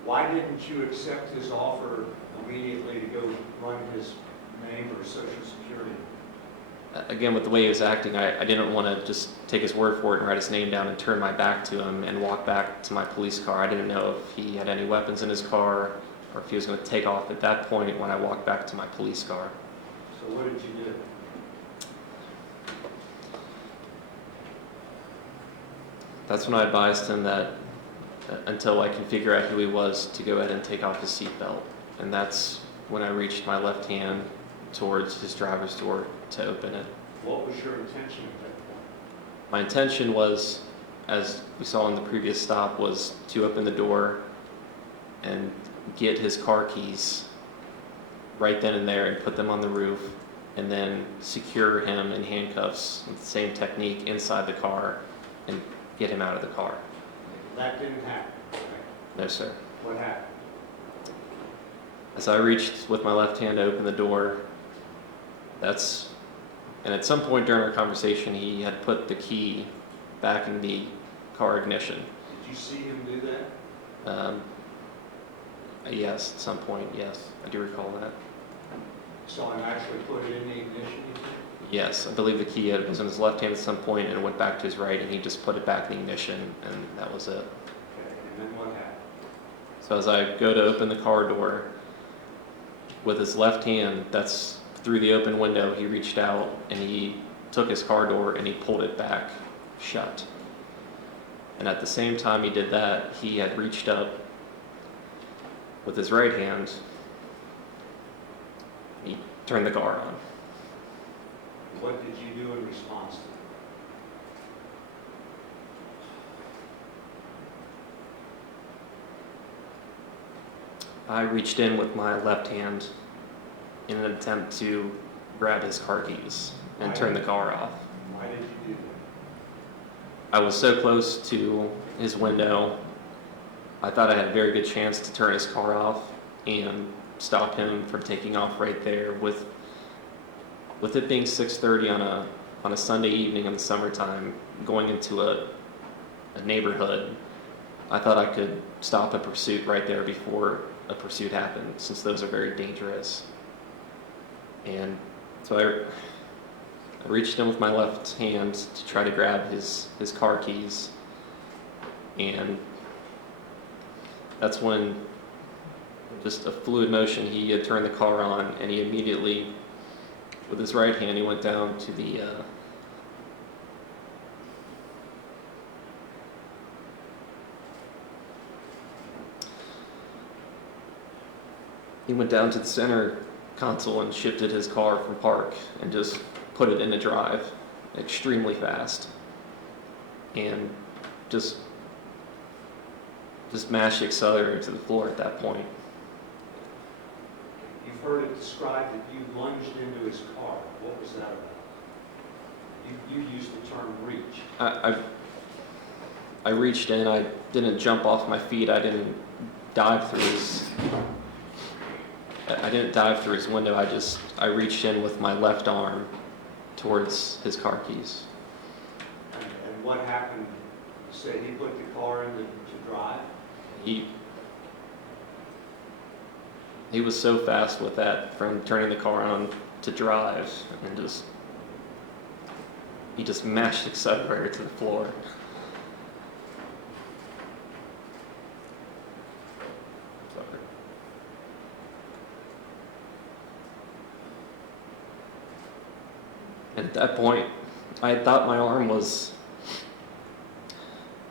Why didn't you accept his offer immediately to go run his name or social security? Again, with the way he was acting, I didn't want to just take his word for it and write his name down and turn my back to him and walk back to my police car. I didn't know if he had any weapons in his car or if he was going to take off at that point when I walked back to my police car. So what did you do? That's when I advised him that until I can figure out who he was, to go ahead and take off his seatbelt. And that's when I reached my left hand towards his driver's door to open it. What was your intention at that point? My intention was, as we saw in the previous stop, was to open the door and get his car keys right then and there and put them on the roof, and then secure him in handcuffs with the same technique inside the car and get him out of the car. That didn't happen, right? No, sir. What happened? As I reached with my left hand to open the door, and at some point during our conversation, he had put the key back in the car ignition. Did you see him do that? Yes, at some point, yes. I do recall that. Saw him actually put it in the ignition, you think? Yes, I believe the key was in his left hand at some point and went back to his right, and he just put it back in the ignition, and that was it. Okay, and then what happened? So as I go to open the car door, with his left hand, that's through the open window, he reached out and he took his car door and he pulled it back shut. And at the same time he did that, he had reached up with his right hand, he turned the car on. What did you do in response to that? I reached in with my left hand in an attempt to grab his car keys and turn the car off. Why did you do I was so close to his window, I thought I had a very good chance to turn his car off and stop him from taking off right there. With it being 6:30 on a Sunday evening in the summertime, going into a neighborhood, I thought I could stop a pursuit right there before a pursuit happened, since those are very dangerous. And so I reached in with my left hand to try to grab his car keys, and that's when, just a fluid motion, he had turned the car on, and he immediately, with his right hand, he went down to the center console and shifted his car from park and just put it into drive extremely fast, and just mashed the accelerator to the floor at that point. You've heard it described that you lunged into his car. What was that about? You used the term reach. I reached in, I didn't jump off my feet, I didn't dive through his window, I reached in with my left arm towards his car keys. And what happened? You said he put the car into drive? He was so fast with that, from turning the car on to drive, and he just mashed the accelerator to the floor. Sorry. And at that point, I thought my arm was,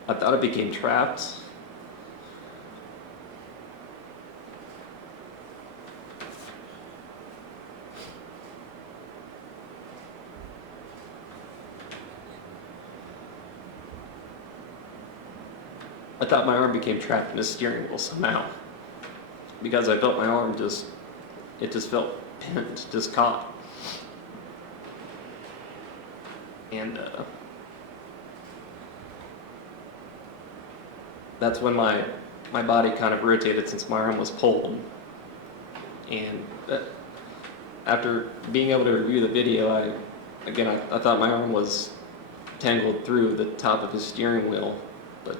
I thought it became trapped. I thought my arm became trapped in the steering wheel somehow, because I felt my arm just felt pinned, just caught. And that's when my body kind of rotated, since my arm was pulled. And after being able to review the video, I thought my arm was tangled through the top of his steering wheel, but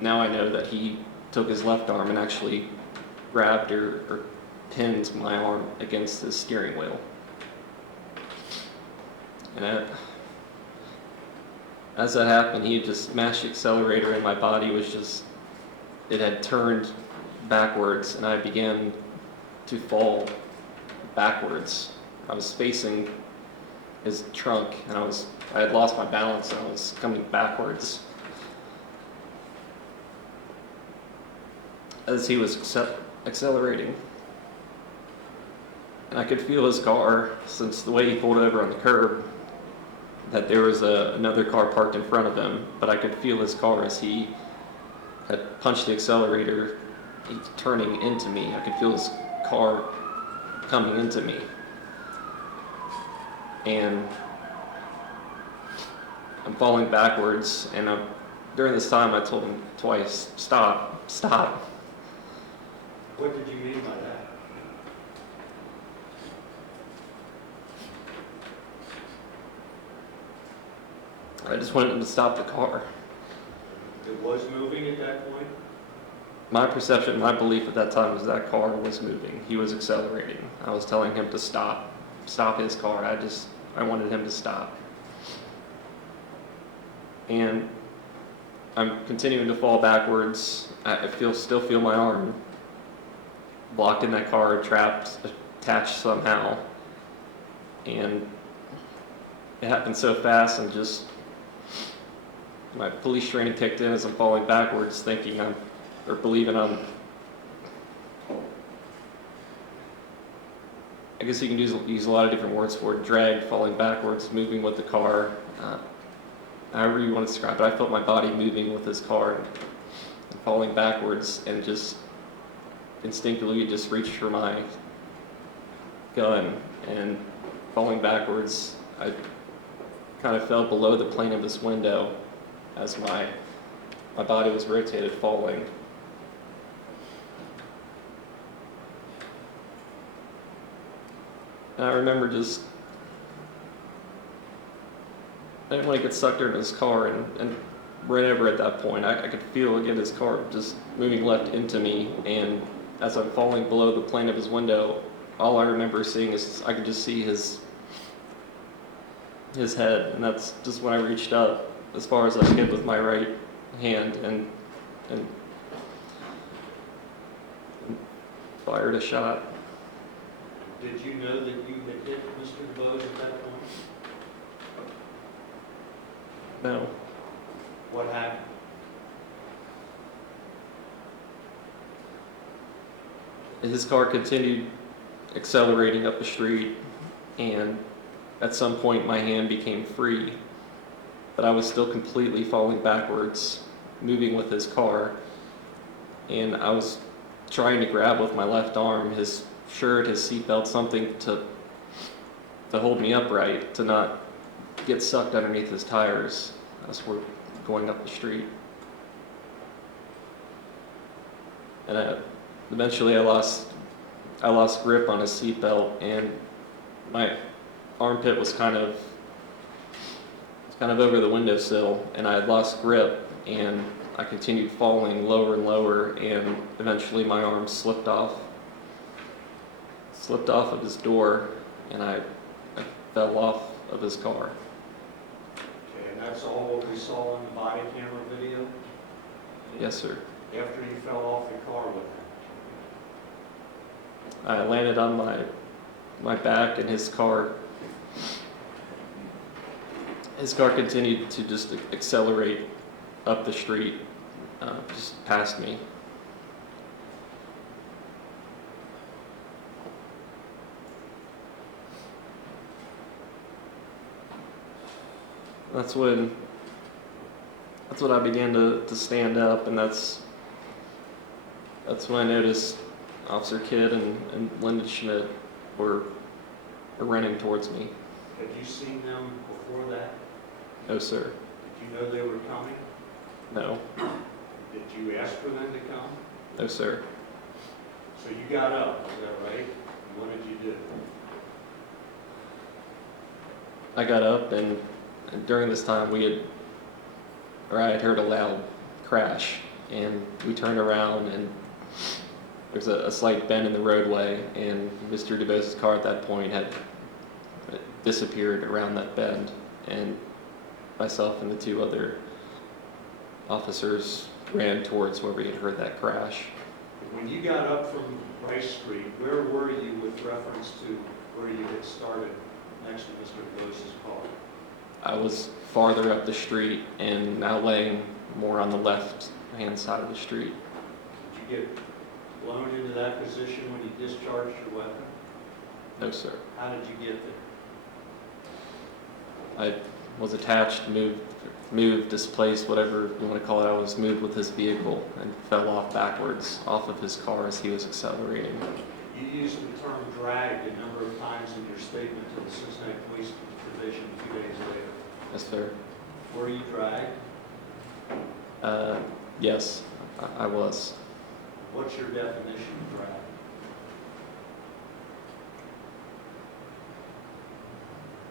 now I know that he took his left arm and actually grabbed or pinned my arm against the steering wheel. And as that happened, he just smashed the accelerator, and my body was it had turned backwards, and I began to fall backwards. I was facing his trunk, and I had lost my balance, and I was coming backwards. As he was accelerating. And I could feel his car, since the way he pulled over on the curb, that there was another car parked in front of him, but I could feel his car as he had punched the accelerator, turning into me. I could feel his car coming into me. And I'm falling backwards, and during this time I told him twice, stop, stop. What did you mean by that? I just wanted him to stop the car. It was moving at that point? My perception, my belief at that time was that car was moving. He was accelerating. I was telling him to stop his car. I wanted him to stop. And I'm continuing to fall backwards. I still feel my arm blocked in that car, trapped, attached somehow. And it happened so fast, and just my police training kicked in as I'm falling backwards, believing I'm, I guess you can use a lot of different words for it: drag, falling backwards, moving with the car. However you want to describe it, I felt my body moving with his car and falling backwards, and just instinctively just reached for my gun, and falling backwards, I kind of fell below the plane of this window as my body was rotated, falling. And I remember I didn't want to get sucked into his car, and right over at that point, I could feel again his car just moving left into me, and as I'm falling below the plane of his window, all I remember seeing is I could just see his head, and that's just when I reached up as far as I could with my right hand and fired a shot. Did you know that you had hit Mr. DuBose at that point? No. What happened? His car continued accelerating up the street, and at some point my hand became free, but I was still completely falling backwards, moving with his car, and I was trying to grab with my left arm his shirt, his seatbelt, something to hold me upright, to not get sucked underneath his tires as we're going up the street. And eventually I lost grip on his seatbelt, and my armpit was kind of over the windowsill, and I had lost grip, and I continued falling lower and lower, and eventually my arm slipped off of his door, and I fell off of his car. Okay, and that's all what we saw in the body camera video? Yes, sir. After you fell off the car, what happened? I landed on my back, and his car continued to just accelerate up the street, just past me. That's when I began to stand up, and that's when I noticed Officer Kidd and Lyndon Schmidt were running towards me. Had you seen them before that? No, sir. Did you know they were coming? No. Did you ask for them to come? No, sir. So you got up, is that right? And what did you do? I got up, and during this time I had heard a loud crash, and we turned around, and there's a slight bend in the roadway, and Mr. DuBose's car at that point had disappeared around that bend, and myself and the two other officers ran towards where we had heard that crash. When you got up from Rice Street, where were you with reference to where you had started next to Mr. DuBose's car? I was farther up the street and now laying more on the left-hand side of the street. Did you get blown into that position when you discharged your weapon? No, sir. How did you get there? I was attached, moved, displaced, whatever you want to call it. I was moved with his vehicle and fell off backwards off of his car as he was accelerating. You used the term dragged a number of times in your statement to the Cincinnati Police Division 2 days later. Yes, sir. Were you dragged? Yes, I was. What's your definition of drag?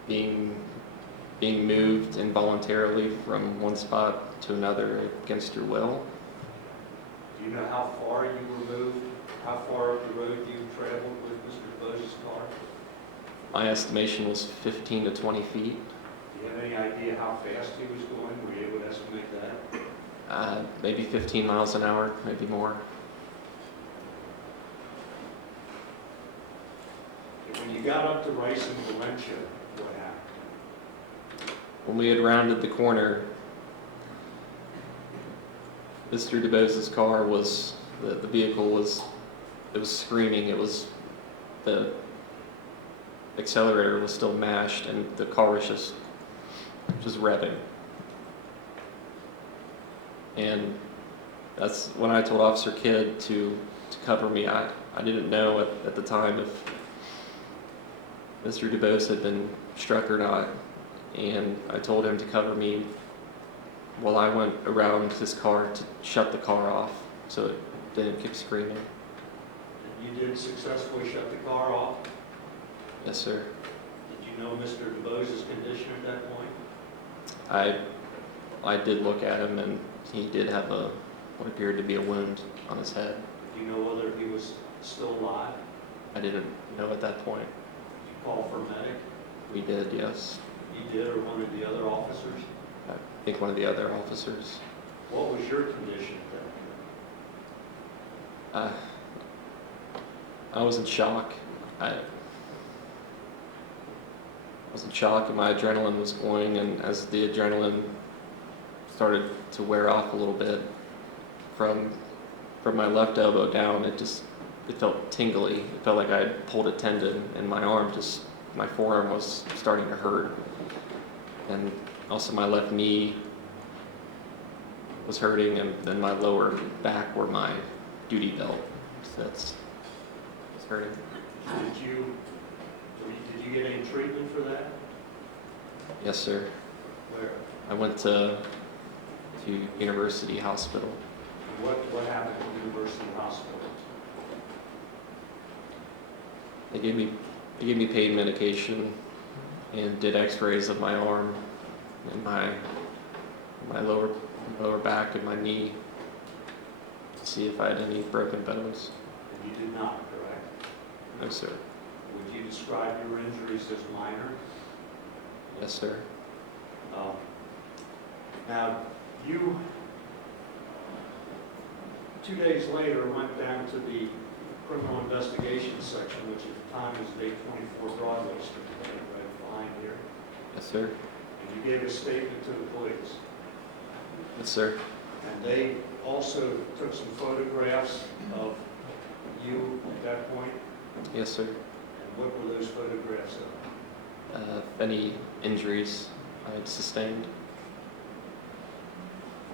Being being moved involuntarily from one spot to another against your will. Do you know how far you were moved? How far up the road you traveled with Mr. DuBose's car? My estimation was 15 to 20 feet. Do you have any idea how fast he was going? Were you able to estimate that? Maybe 15 miles an hour, maybe more. When you got up to Rice and Valencia, what happened? When we had rounded the corner, Mr. DuBose's car was, the vehicle was, it was screaming. It was, the accelerator was still mashed and the car was just revving. And that's when I told Officer Kidd to cover me. I didn't know at the time if Mr. DuBose had been struck or not, and I told him to cover me while I went around his car to shut the car off so it didn't keep screaming. You did successfully shut the car off? Yes, sir. Did you know Mr. DuBose's condition at that point? I did look at him, and he did have what appeared to be a wound on his head. Do you know whether he was still alive? I didn't know at that point. Did you call for a medic? We did, yes. You did, or one of the other officers? I think one of the other officers. What was your condition at that point? I was in shock. I was in shock, and my adrenaline was going, and as the adrenaline started to wear off a little bit from my left elbow down, it felt tingly. It felt like I had pulled a tendon, and my forearm was starting to hurt. And also my left knee was hurting, and then my lower back where my duty belt sits was hurting. Did you get any treatment for that? Yes, sir. Where? I went to University Hospital. And what happened at University Hospital? They gave me pain medication and did x-rays of my arm and my lower back and my knee to see if I had any broken bones. And you did not, correct? No, sir. Would you describe your injuries as minor? Yes, sir. Now, you, 2 days later, went down to the criminal investigation section, which at the time was 824 Broadway Street, right behind here. Yes, sir. And you gave a statement to the police. Yes, sir. And they also took some photographs of you at that point. Yes, sir. And what were those photographs of? Any injuries I had sustained.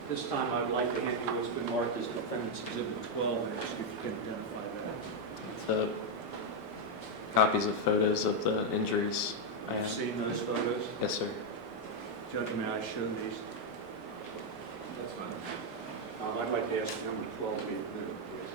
This time, I'd like to hand you what's been marked as Defendant's Exhibit 12, and ask if you can identify that. It's copies of photos of the injuries I Have had. you seen those photos? Yes, sir. Judge, may I show these? That's fine. I'd like to ask number 12 to be admitted, please.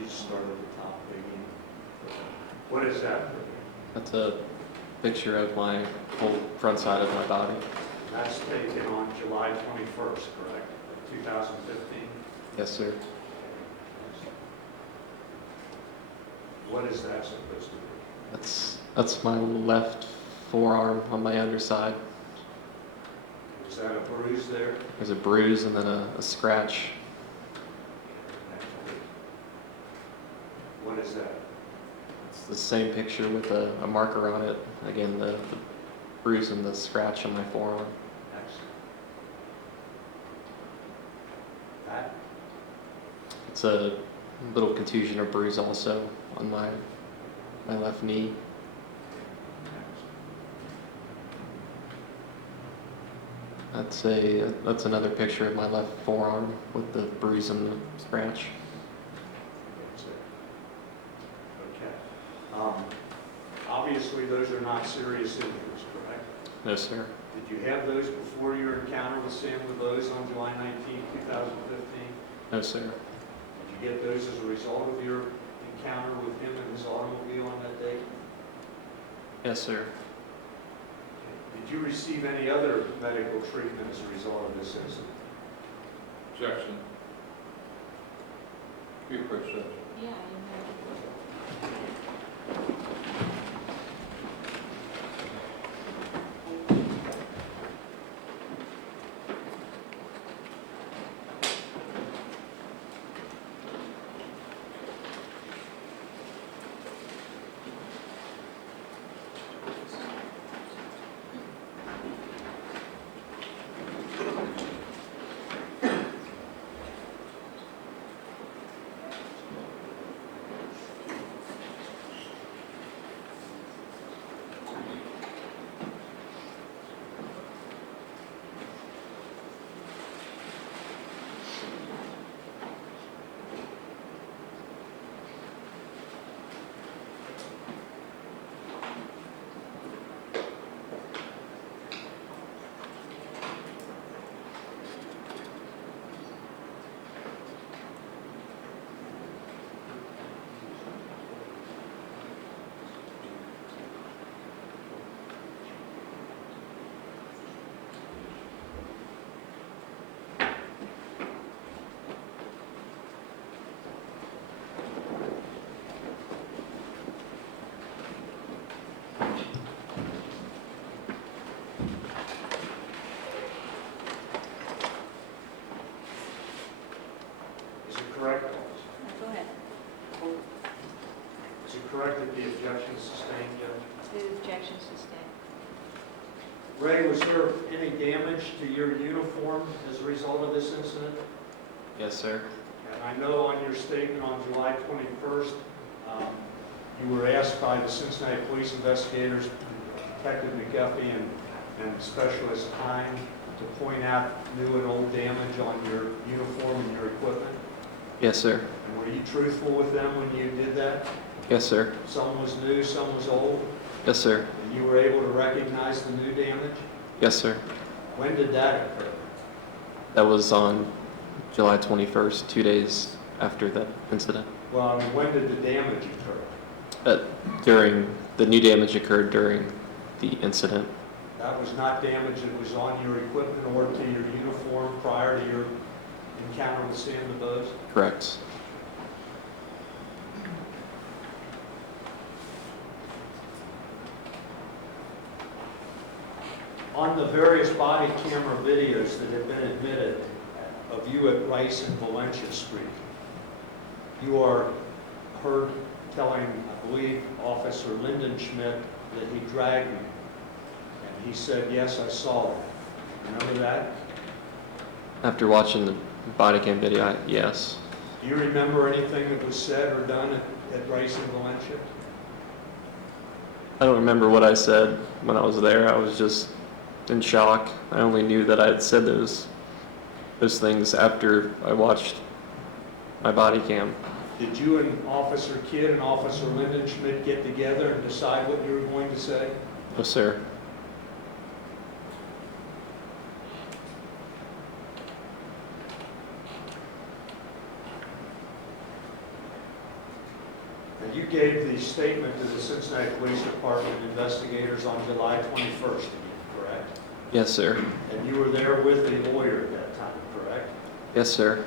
You start at the top, maybe. What is that? That's a picture of my whole front side of my body. That's taken on July 21st, correct? 2015? Yes, sir. What is that supposed to be? That's my left forearm on my underside. Is that a bruise there? There's a bruise and then a scratch. What is that? It's the same picture with a marker on it. Again, the bruise and the scratch on my forearm. Excellent. That? It's a little contusion or bruise also on my left knee. That's another picture of my left forearm with the bruise and the scratch. Okay. Obviously, those are not serious injuries, correct? No, sir. Did you have those before your encounter with Sam DuBose on July 19, 2015? No, sir. Did you get those as a result of your encounter with him in his automobile on that day? Yes, sir. Did you receive any other medical treatment as a result of this incident? Objection. Be approached, Judge. Yeah, you know. Is it correct? Go ahead. Is it correct that the objection is sustained, Judge? The objection sustained. Ray, was there any damage to your uniform as a result of this incident? Yes, sir. And I know on your statement on July 21st, you were asked by the Cincinnati police investigators, Detective McGuffey and Specialist Hine, to point out new and old damage on your uniform and your equipment. Yes, sir. And were you truthful with them when you did that? Yes, sir. Some was new, some was old, Yes, sir. and you were able to recognize the new damage? Yes, sir. When did that occur? That was on July 21st, 2 days after the incident. Well, I mean, when did the damage occur? The new damage occurred during the incident. That was not damage that was on your equipment or to your uniform prior to your encounter with Sam DuBose? Correct. On the various body camera videos that have been admitted of you at Rice and Valencia Street, you are heard telling, I believe, Officer Lyndon Schmidt that he dragged me. And he said, yes, I saw it. Remember that? After watching the body cam video, yes. Do you remember anything that was said or done at Rice and Valencia? I don't remember what I said when I was there. I was just in shock. I only knew that I had said those things after I watched my body cam. Did you and Officer Kidd and Officer Lyndon Schmidt get together and decide what you were going to say? No, sir. And you gave the statement to the Cincinnati Police Department investigators on July 21st, correct? Yes, sir. And you were there with the lawyer at that time, correct? Yes, sir.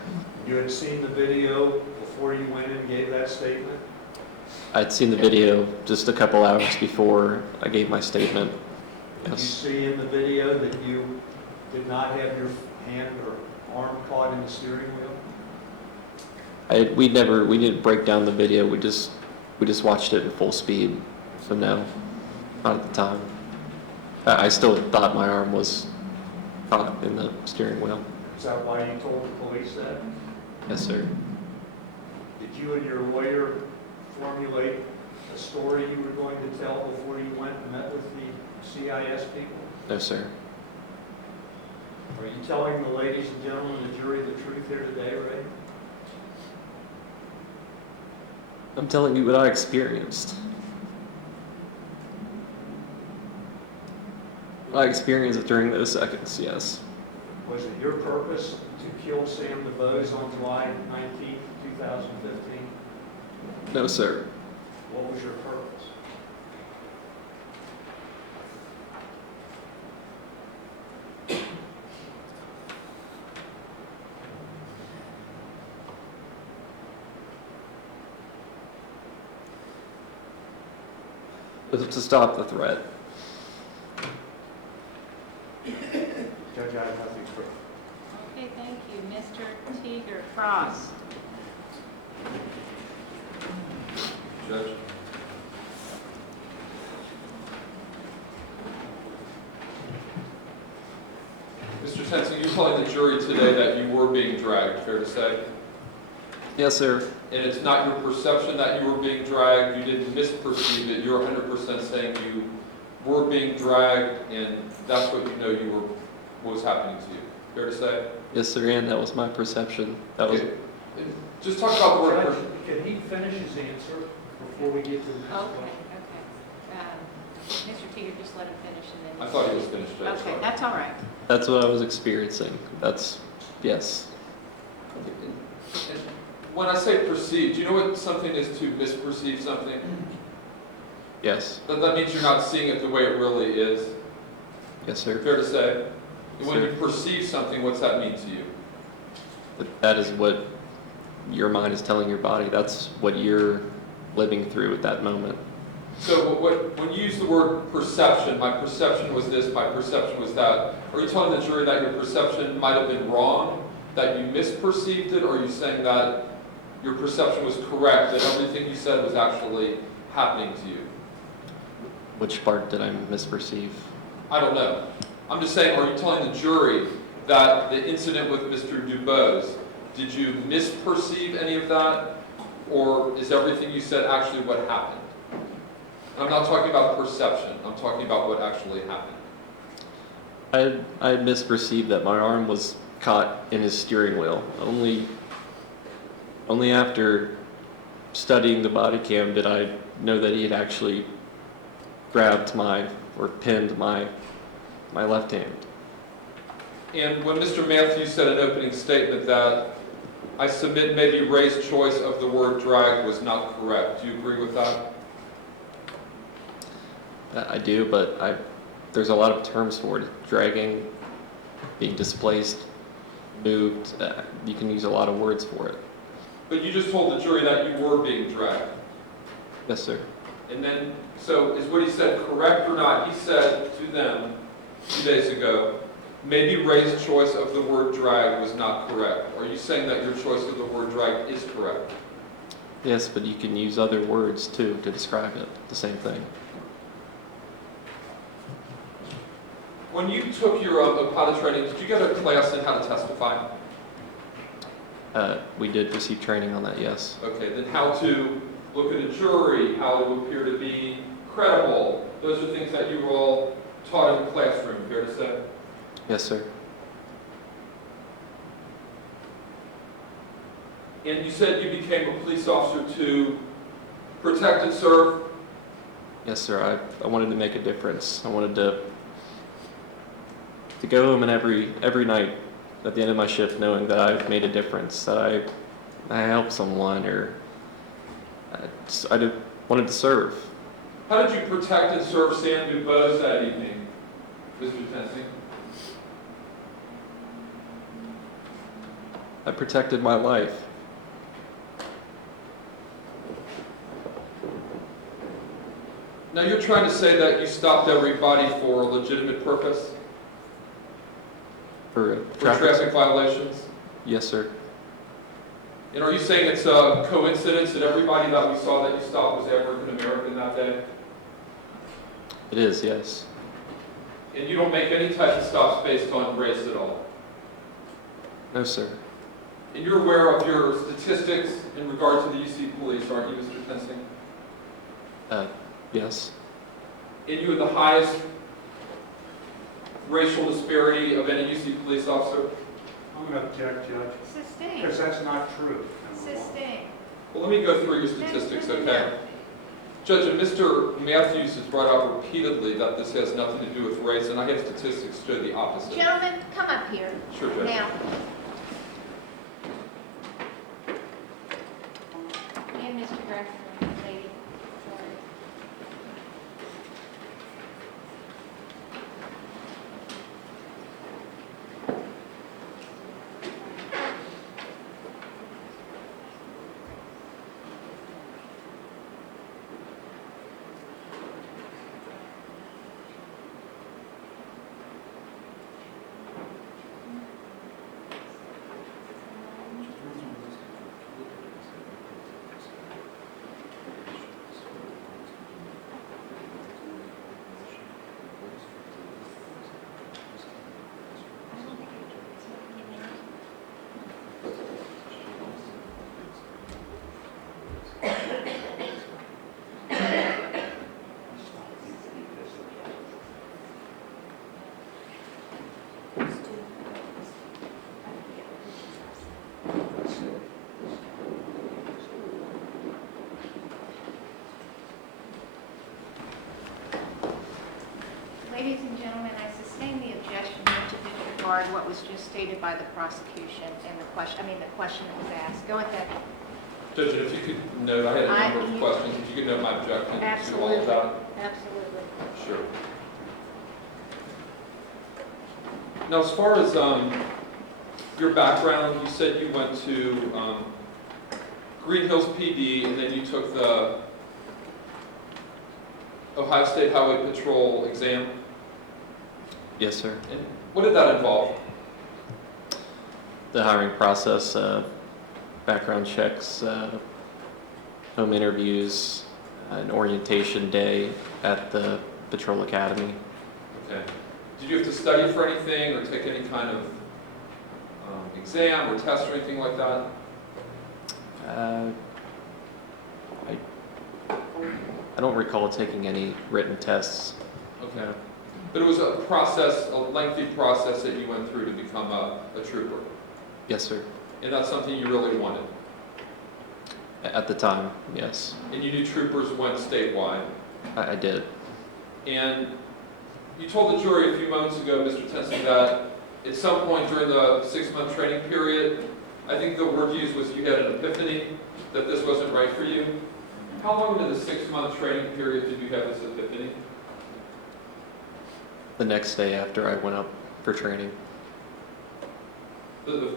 You had seen the video before you went in and gave that statement? I'd seen the video just a couple hours before I gave my statement. Did you Yes. see in the video that you did not have your hand or arm caught in the steering wheel? We didn't break down the video. We just watched it in full speed. So no, not at the time. I still thought my arm was caught in the steering wheel. Is that why you told the police that? Yes, sir. Did you and your lawyer formulate a story you were going to tell before you went and met with the CIS people? No, sir. Are you telling the ladies and gentlemen of the jury the truth here today, Ray? I'm telling you what I experienced. I experienced it during those seconds, yes. Was it your purpose to kill Sam DuBose on July 19, 2015? No, sir. What was your purpose? It was to stop the threat. Judge, I have nothing further. Okay, thank you. Mr. Teeger Frost. Judge? Mr. Tenson, you're telling the jury today that you were being dragged, fair to say? Yes, sir. And it's not your perception that you were being dragged, you didn't misperceive it, you're 100% saying you were being dragged, and that's what you know what was happening to you, fair to say? Yes, sir, and that was my perception. That was. Okay. And just talk about the word. Judge, can he finish his answer before we get to the next Okay, question? Mr. Teeger, just let him finish and then. I thought he was finished, Judge. Okay, that's all right. That's what I was experiencing. That's, yes. And when I say perceive, do you know what something is to misperceive something? Yes. That means you're not seeing it the way it really is. Yes, sir. Fair to say? And when Sir. you perceive something, what's that mean to you? That is what your mind is telling your body. That's what you're living through at that moment. So when you use the word perception, my perception was this, my perception was that, are you telling the jury that your perception might have been wrong, that you misperceived it, or are you saying that your perception was correct, that everything you said was actually happening to you? Which part did I misperceive? I don't know. I'm just saying, are you telling the jury that the incident with Mr. DuBose, did you misperceive any of that? Or is everything you said actually what happened? And I'm not talking about perception. I'm talking about what actually happened. I had misperceived that my arm was caught in his steering wheel. Only after studying the body cam did I know that he had actually grabbed or pinned my left hand. And when Mr. Matthews said an opening statement that I submit maybe Ray's choice of the word drag was not correct, do you agree with that? I do, but there's a lot of terms for it. Dragging, being displaced, moved. You can use a lot of words for it. But you just told the jury that you were being dragged. Yes, sir. And then, so is what he said correct or not? He said to them 2 days ago, maybe Ray's choice of the word drag was not correct. Are you saying that your choice of the word drag is correct? Yes, but you can use other words too to describe it. The same thing. When you took your pilot training, did you get a class in how to testify? We did receive training on that, yes. Okay, then how to look at a jury, how to appear to be credible. Those are things that you were all taught in the classroom, fair to say? Yes, sir. And you said you became a police officer to protect and serve? Yes, sir. I wanted to make a difference. I wanted to go home and every night at the end of my shift knowing that I've made a difference, that I helped someone, or I wanted to serve. How did you protect and serve Sam DuBose that evening, Mr. Tennessee? I protected my life. Now you're trying to say that you stopped everybody for a legitimate purpose? For traffic violations? Yes, sir. And are you saying it's a coincidence that everybody that we saw that you stopped was African American that day? It is, yes. And you don't make any type of stops based on race at all? No, sir. And you're aware of your statistics in regard to the UC police, aren't you, Mr. Tennessee? Yes. And you had the highest racial disparity of any UC police officer? I'm going to object, Judge, Sustained. because that's not true. number one. Sustained. Well, let me go through your statistics, okay? Judge, and Mr. Matthews has brought out repeatedly that this has nothing to do with race, and I have statistics to show the opposite. Gentlemen, come up here. Sure, Judge. Now. And Mr. Grafton, lady. Sorry. Ladies and gentlemen, I sustain the objection to disregard what was just stated by the prosecution and the question that was asked. Go ahead. Judge, and if you could note, I had a number of questions. If you could note my objection to all Absolutely. of that. Absolutely. Sure. Now, as far as your background, you said you went to Green Hills PD, and then you took the Ohio State Highway Patrol exam. Yes, sir. And what did that involve? The hiring process, background checks, home interviews, an orientation day at the Patrol Academy. Okay. Did you have to study for anything or take any kind of exam or test or anything like that? I don't recall taking any written tests. Okay. But it was a process, a lengthy process that you went through to become a trooper. Yes, sir. And that's something you really wanted. At the time, yes. And you knew troopers went statewide. I did. And you told the jury a few moments ago, Mr. Tenson, that at some point during the 6-month training period, I think the word used was you had an epiphany that this wasn't right for you. How long into the 6-month training period did you have this epiphany? The next day after I went up for training. The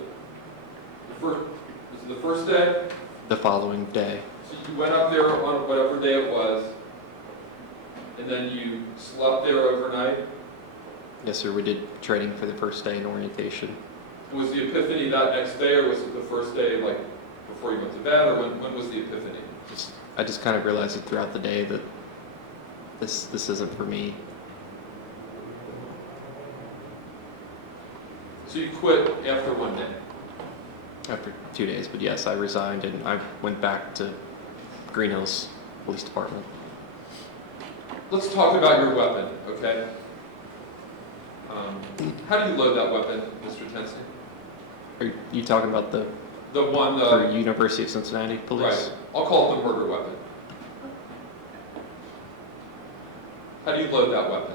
first, was it the first day? The following day. So you went up there on whatever day it was, and then you slept there overnight? Yes, sir. We did training for the first day in orientation. Was the epiphany that next day, or was it the first day, like, before you went to bed, or when was the epiphany? I just kind of realized it throughout the day that this isn't for me. So you quit after one day? After 2 days, but yes, I resigned and I went back to Green Hills Police Department. Let's talk about your weapon, okay? How do you load that weapon, Mr. Tensley? Are you talking about the one, for University of Cincinnati Police? Right. I'll call it the murder weapon. How do you load that weapon?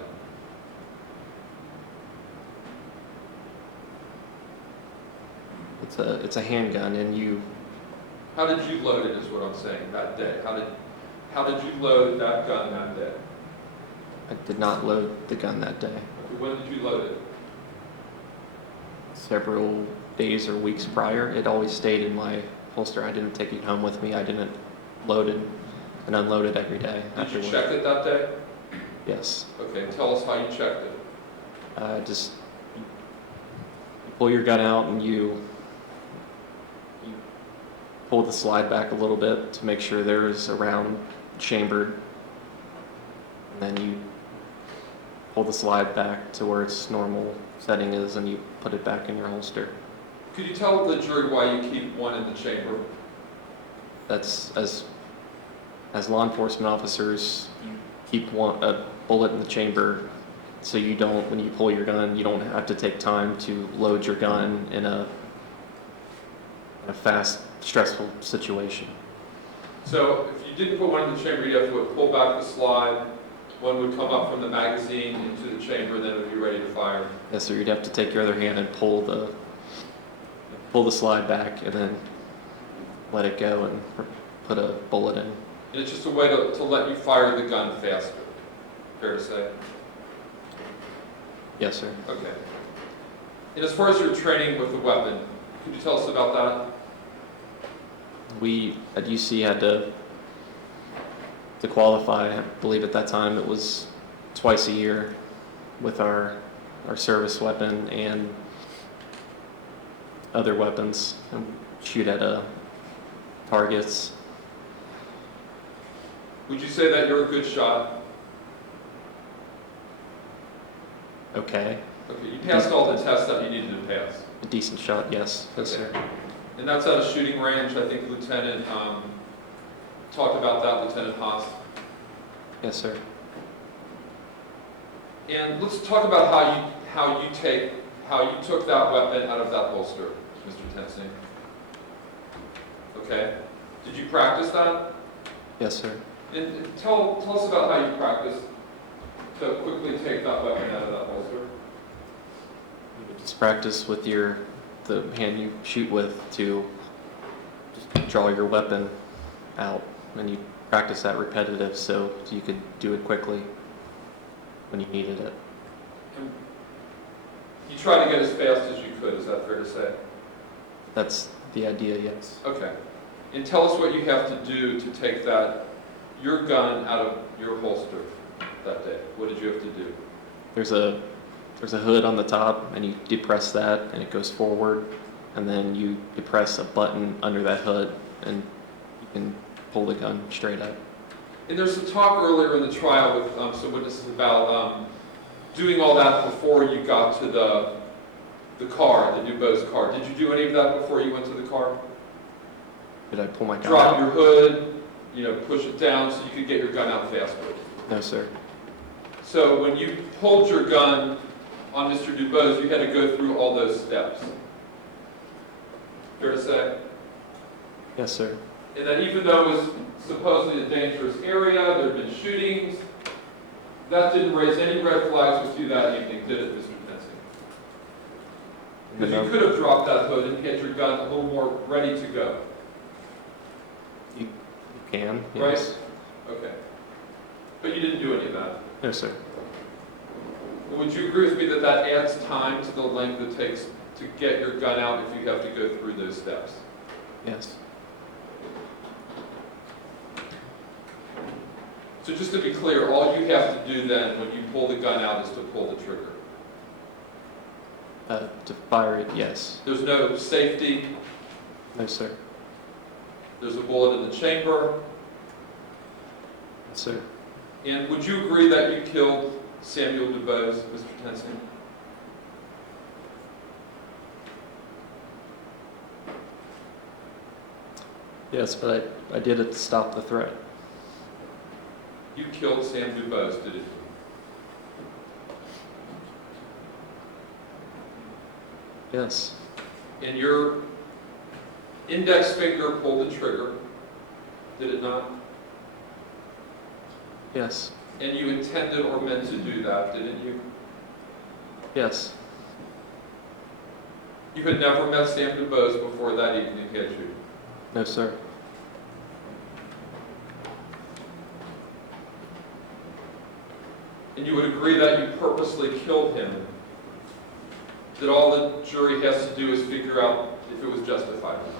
It's a handgun, and you. How did you load it? Is what I'm saying. That day. How did you load that gun that day? I did not load the gun that day. Okay, when did you load it? Several days or weeks prior, it always stayed in my holster. I didn't take it home with me. I didn't load it and unload it every day. Did you check it that day? Yes. Okay, tell us how you checked it. Just pull your gun out and you pull the slide back a little bit to make sure there's a round chambered. And then you pull the slide back to where its normal setting is and you put it back in your holster. Could you tell the jury why you keep one in the chamber? That's as law enforcement officers, you keep a bullet in the chamber So you don't, when you pull your gun, you don't have to take time to load your gun in a fast, stressful situation. So if you didn't put one in the chamber, you'd have to pull back the slide. One would come up from the magazine into the chamber, and then it would be ready to fire. Yes, sir. You'd have to take your other hand and pull the slide back, and then let it go and put a bullet in. And it's just a way to let you fire the gun faster. Fair to say? Yes, sir. Okay. And as far as your training with the weapon, could you tell us about that? We at UC had to qualify. I believe at that time it was twice a year with our service weapon and other weapons, and shoot at targets. Would you say that you're a good shot? Okay. Okay, you passed all the tests that you needed to pass. A decent shot, yes. Yes, Okay. sir. And that's at a shooting range. I think Lieutenant talked about that, Lieutenant Haas. Yes, sir. And let's talk about how you took that weapon out of that holster, Mr. Tensing. Okay. Did you practice that? Yes, sir. And tell us about how you practiced to quickly take that weapon out of that holster. Just practice with the hand you shoot with to just draw your weapon out, and you practice that repetitive so you could do it quickly when you needed it. And you tried to get as fast as you could, is that fair to say? That's the idea, yes. Okay. And tell us what you have to do to take your gun out of your holster that day. What did you have to do? There's a hood on the top, and you depress that, and it goes forward, and then you depress a button under that hood, and you can pull the gun straight up. And there's some talk earlier in the trial with some witnesses about doing all that before you got to the car, the DuBose car. Did you do any of that before you went to the car? Did I pull my gun Drop out? your hood, push it down so you could get your gun out faster. No, sir. So when you pulled your gun on Mr. DuBose, you had to go through all those steps. Fair to say? Yes, sir. And that even though it was supposedly a dangerous area, there had been shootings, that didn't raise any red flags with you that evening, did it, Mr. Tensing? Because you could have dropped that hood and get your gun a little more ready to go. You can, yes. Right? Okay. But you didn't do any of that. No, sir. Would you agree with me that that adds time to the length it takes to get your gun out if you have to go through those steps? Yes. So just to be clear, all you have to do then when you pull the gun out is to pull the trigger. To fire it, yes. There's no safety. No, sir. There's a bullet in the chamber. Yes, sir. And would you agree that you killed Samuel DuBose, Mr. Tensing? Yes, but I did it to stop the threat. You killed Sam DuBose, didn't you? Yes. And your index finger pulled the trigger, did it not? Yes. And you intended or meant to do that, didn't you? Yes. You had never met Sam DuBose before that evening, had you? No, sir. And you would agree that you purposely killed him, that all the jury has to do is figure out if it was justified or not.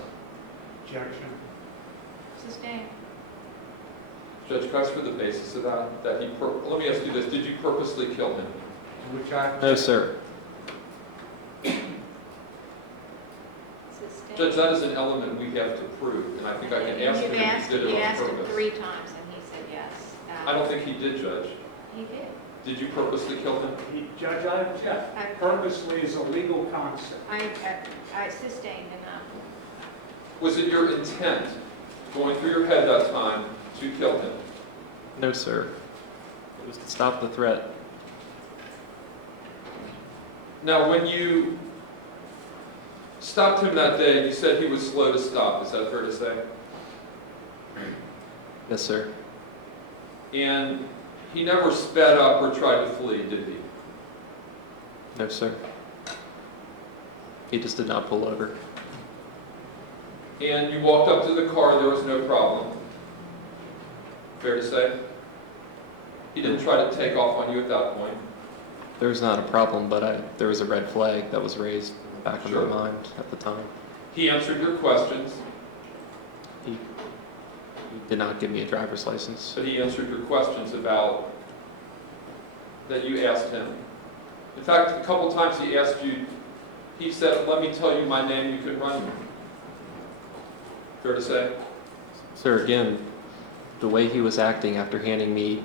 Objection. Sustained. Judge Cox, for the basis of that let me ask you this, did you purposely kill him? Which I... No, sir. Sustained. Judge, that is an element we have to prove, and I think I can ask him You've if asked, he did you it on asked him purpose. 3 times, and he said yes. I don't think he did, Judge. He did. Did you purposely kill him? Judge, I object. Purposely is a legal concept. I sustained enough. Was it your intent, going through your head that time, to kill him? No, sir. It was to stop the threat. Now, when you stopped him that day, you said he was slow to stop. Is that fair to say? Yes, sir. And he never sped up or tried to flee, did he? No, sir. He just did not pull over. And you walked up to the car, there was no problem. Fair to say? He didn't try to take off on you at that point. There was not a problem, but there was a red flag that was raised in the back of Sure. my mind at the time. He answered your questions, He did not give me a driver's license. but he answered your questions about that you asked him. In fact, a couple times he asked you, he said, "Let me tell you my name, you can run me." Fair to say? Sir, again, the way he was acting after handing me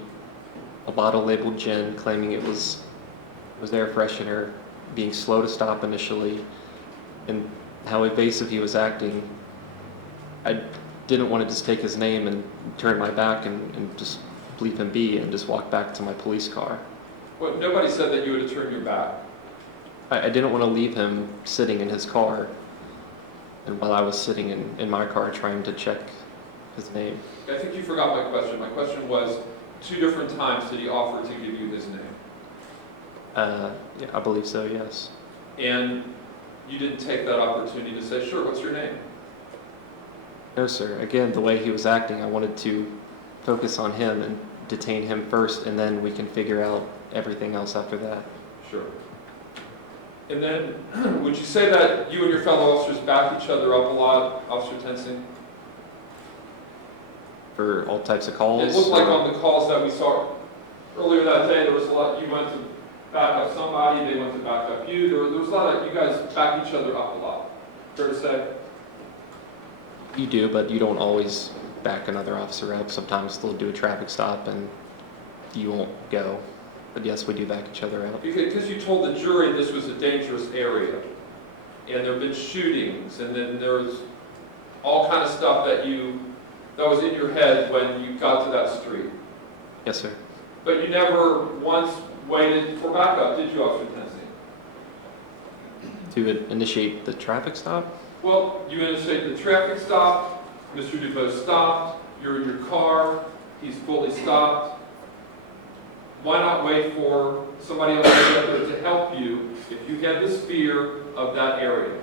a bottle labeled gin, claiming it was air freshener, being slow to stop initially, and how evasive he was acting, I didn't want to just take his name and turn my back and just leave him be and just walk back to my police car. Well, nobody said that you would have turned your back. I didn't want to leave him sitting in his car, and while I was sitting in my car trying to check his name. I think you forgot my question. My question was, 2 different times did he offer to give you his name? Yeah, I believe so, yes. And you didn't take that opportunity to say, "Sure, what's your name?" No, sir. Again, the way he was acting, I wanted to focus on him and detain him first, and then we can figure out everything else after that. Sure. And then, would you say that you and your fellow officers back each other up a lot, Officer Tensing? For all types of calls? It looked like or- on the calls that we saw earlier that day, there was a lot, you went to back up somebody, they went to back up you. There was a lot of, you guys back each other up a lot. Fair to say? You do, but you don't always back another officer up. Sometimes they'll do a traffic stop and you won't go. But yes, we do back each other up. Because you told the jury this was a dangerous area, and there have been shootings, and then there was all kind of stuff that was in your head when you got to that street. Yes, sir. But you never once waited for backup, did you, Officer Tennessee? To initiate the traffic stop? Well, you initiated the traffic stop, Mr. DuBose stopped, you're in your car, he's fully stopped. Why not wait for somebody else to get there to help you if you had this fear of that area?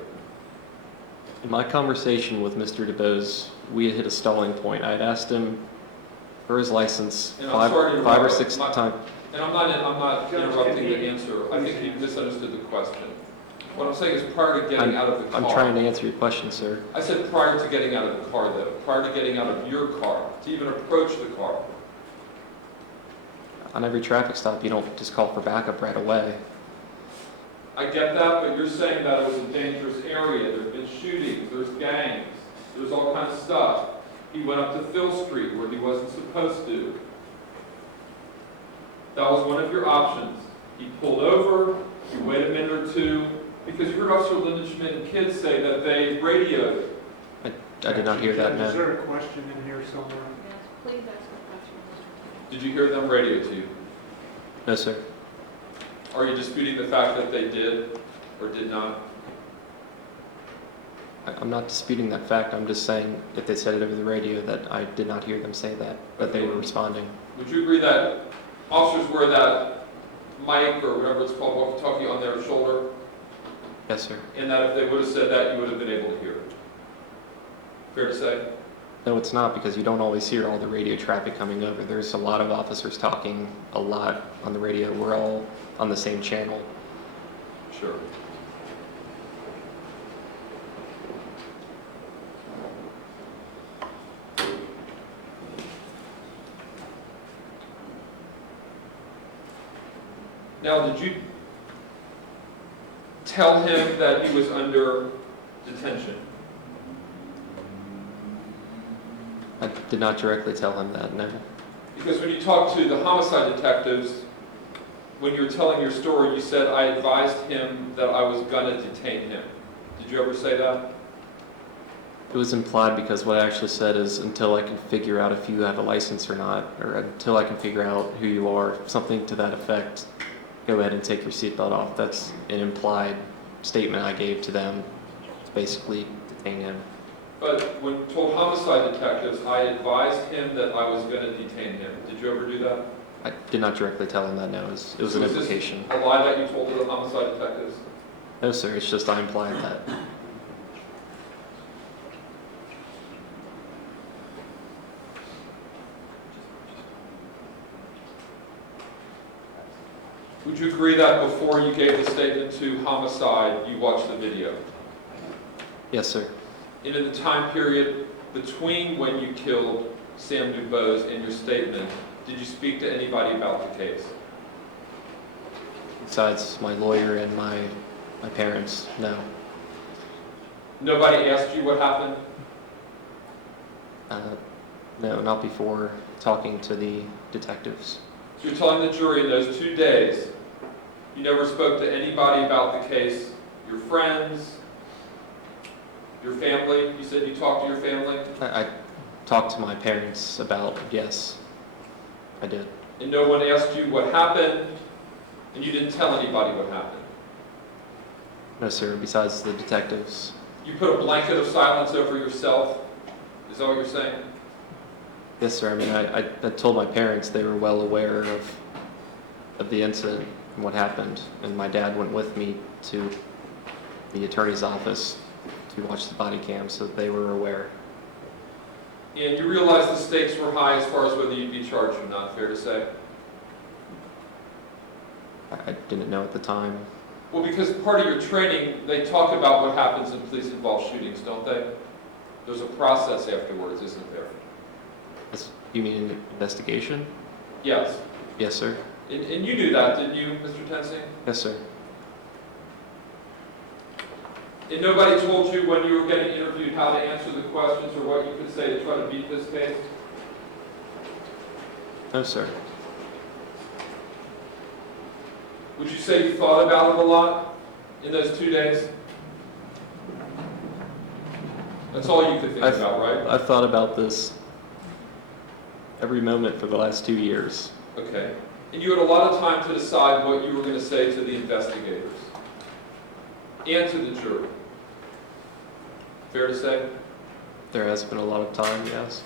In my conversation with Mr. DuBose, we had hit a stalling point. I had asked him for his license And I'm sorry to five or interrupt, six my- times. And I'm not interrupting the answer. I think you misunderstood the question. What I'm saying is prior to getting out of the car. I'm trying to answer your question, sir. I said prior to getting out of the car, though. Prior to getting out of your car, to even approach the car. On every traffic stop, you don't just call for backup right away. I get that, but you're saying that it was a dangerous area. There have been shootings, there's gangs, there's all kinds of stuff. He went up to Thill Street where he wasn't supposed to. That was one of your options. He pulled over, you wait a minute or two, because you heard Officer Lindenschmidt and kids say that they radioed. I did not hear that, Is no. there a question in here somewhere? Yes, please ask the question, Mr. Did you hear them radio to you? No, sir. Are you disputing the fact that they did or did not? I'm not disputing that fact. I'm just saying if they said it over the radio that I did not hear them say that they were responding. Would you agree that officers wear that mic or whatever it's called, walkie-talkie, on their shoulder? Yes, sir. And that if they would have said that, you would have been able to hear it? Fair to say? No, it's not, because you don't always hear all the radio traffic coming over. There's a lot of officers talking a lot on the radio. We're all on the same channel. Sure. Now, did you tell him that he was under detention? I did not directly tell him that, no. Because when you talked to the homicide detectives, when you were telling your story, you said, "I advised him that I was going to detain him." Did you ever say that? It was implied because what I actually said is until I can figure out if you have a license or not, or until I can figure out who you are, something to that effect. go ahead and take your seatbelt off. That's an implied statement I gave to them to basically detain him. But when told homicide detectives, I advised him that I was going to detain him. Did you ever do that? I did not directly tell him that, no. It was an So is this implication. a lie that you told to the homicide detectives? No, sir, it's just I implied that. Would you agree that before you gave the statement to homicide, you watched the video? Yes, sir. And in the time period between when you killed Sam DuBose and your statement, did you speak to anybody about the case? Besides my lawyer and my parents, no. Nobody asked you what happened? No, not before talking to the detectives. So you're telling the jury in those 2 days, you never spoke to anybody about the case, your friends, your family? You said you talked to your family? I talked to my parents about, yes, I did. And no one asked you what happened, and you didn't tell anybody what happened? No, sir, besides the detectives. You put a blanket of silence over yourself? Is that what you're saying? Yes, sir. I mean, I told my parents they were well aware of the incident and what happened, and my dad went with me to the attorney's office to watch the body cam, so they were aware. And you realized the stakes were high as far as whether you'd be charged or not, fair to say? I didn't know at the time. Well, because part of your training, they talk about what happens in police-involved shootings, don't they? There's a process afterwards, isn't there? You mean an investigation? Yes. Yes, sir. And you knew that, didn't you, Mr. Tensing? Yes, sir. And nobody told you when you were getting interviewed how to answer the questions or what you could say to try to beat this case? No, sir. Would you say you thought about it a lot in those 2 days? That's all you could think about, right? I've thought about this every moment for the last 2 years. Okay. And you had a lot of time to decide what you were going to say to the investigators and to the jury. Fair to say? There has been a lot of time, yes.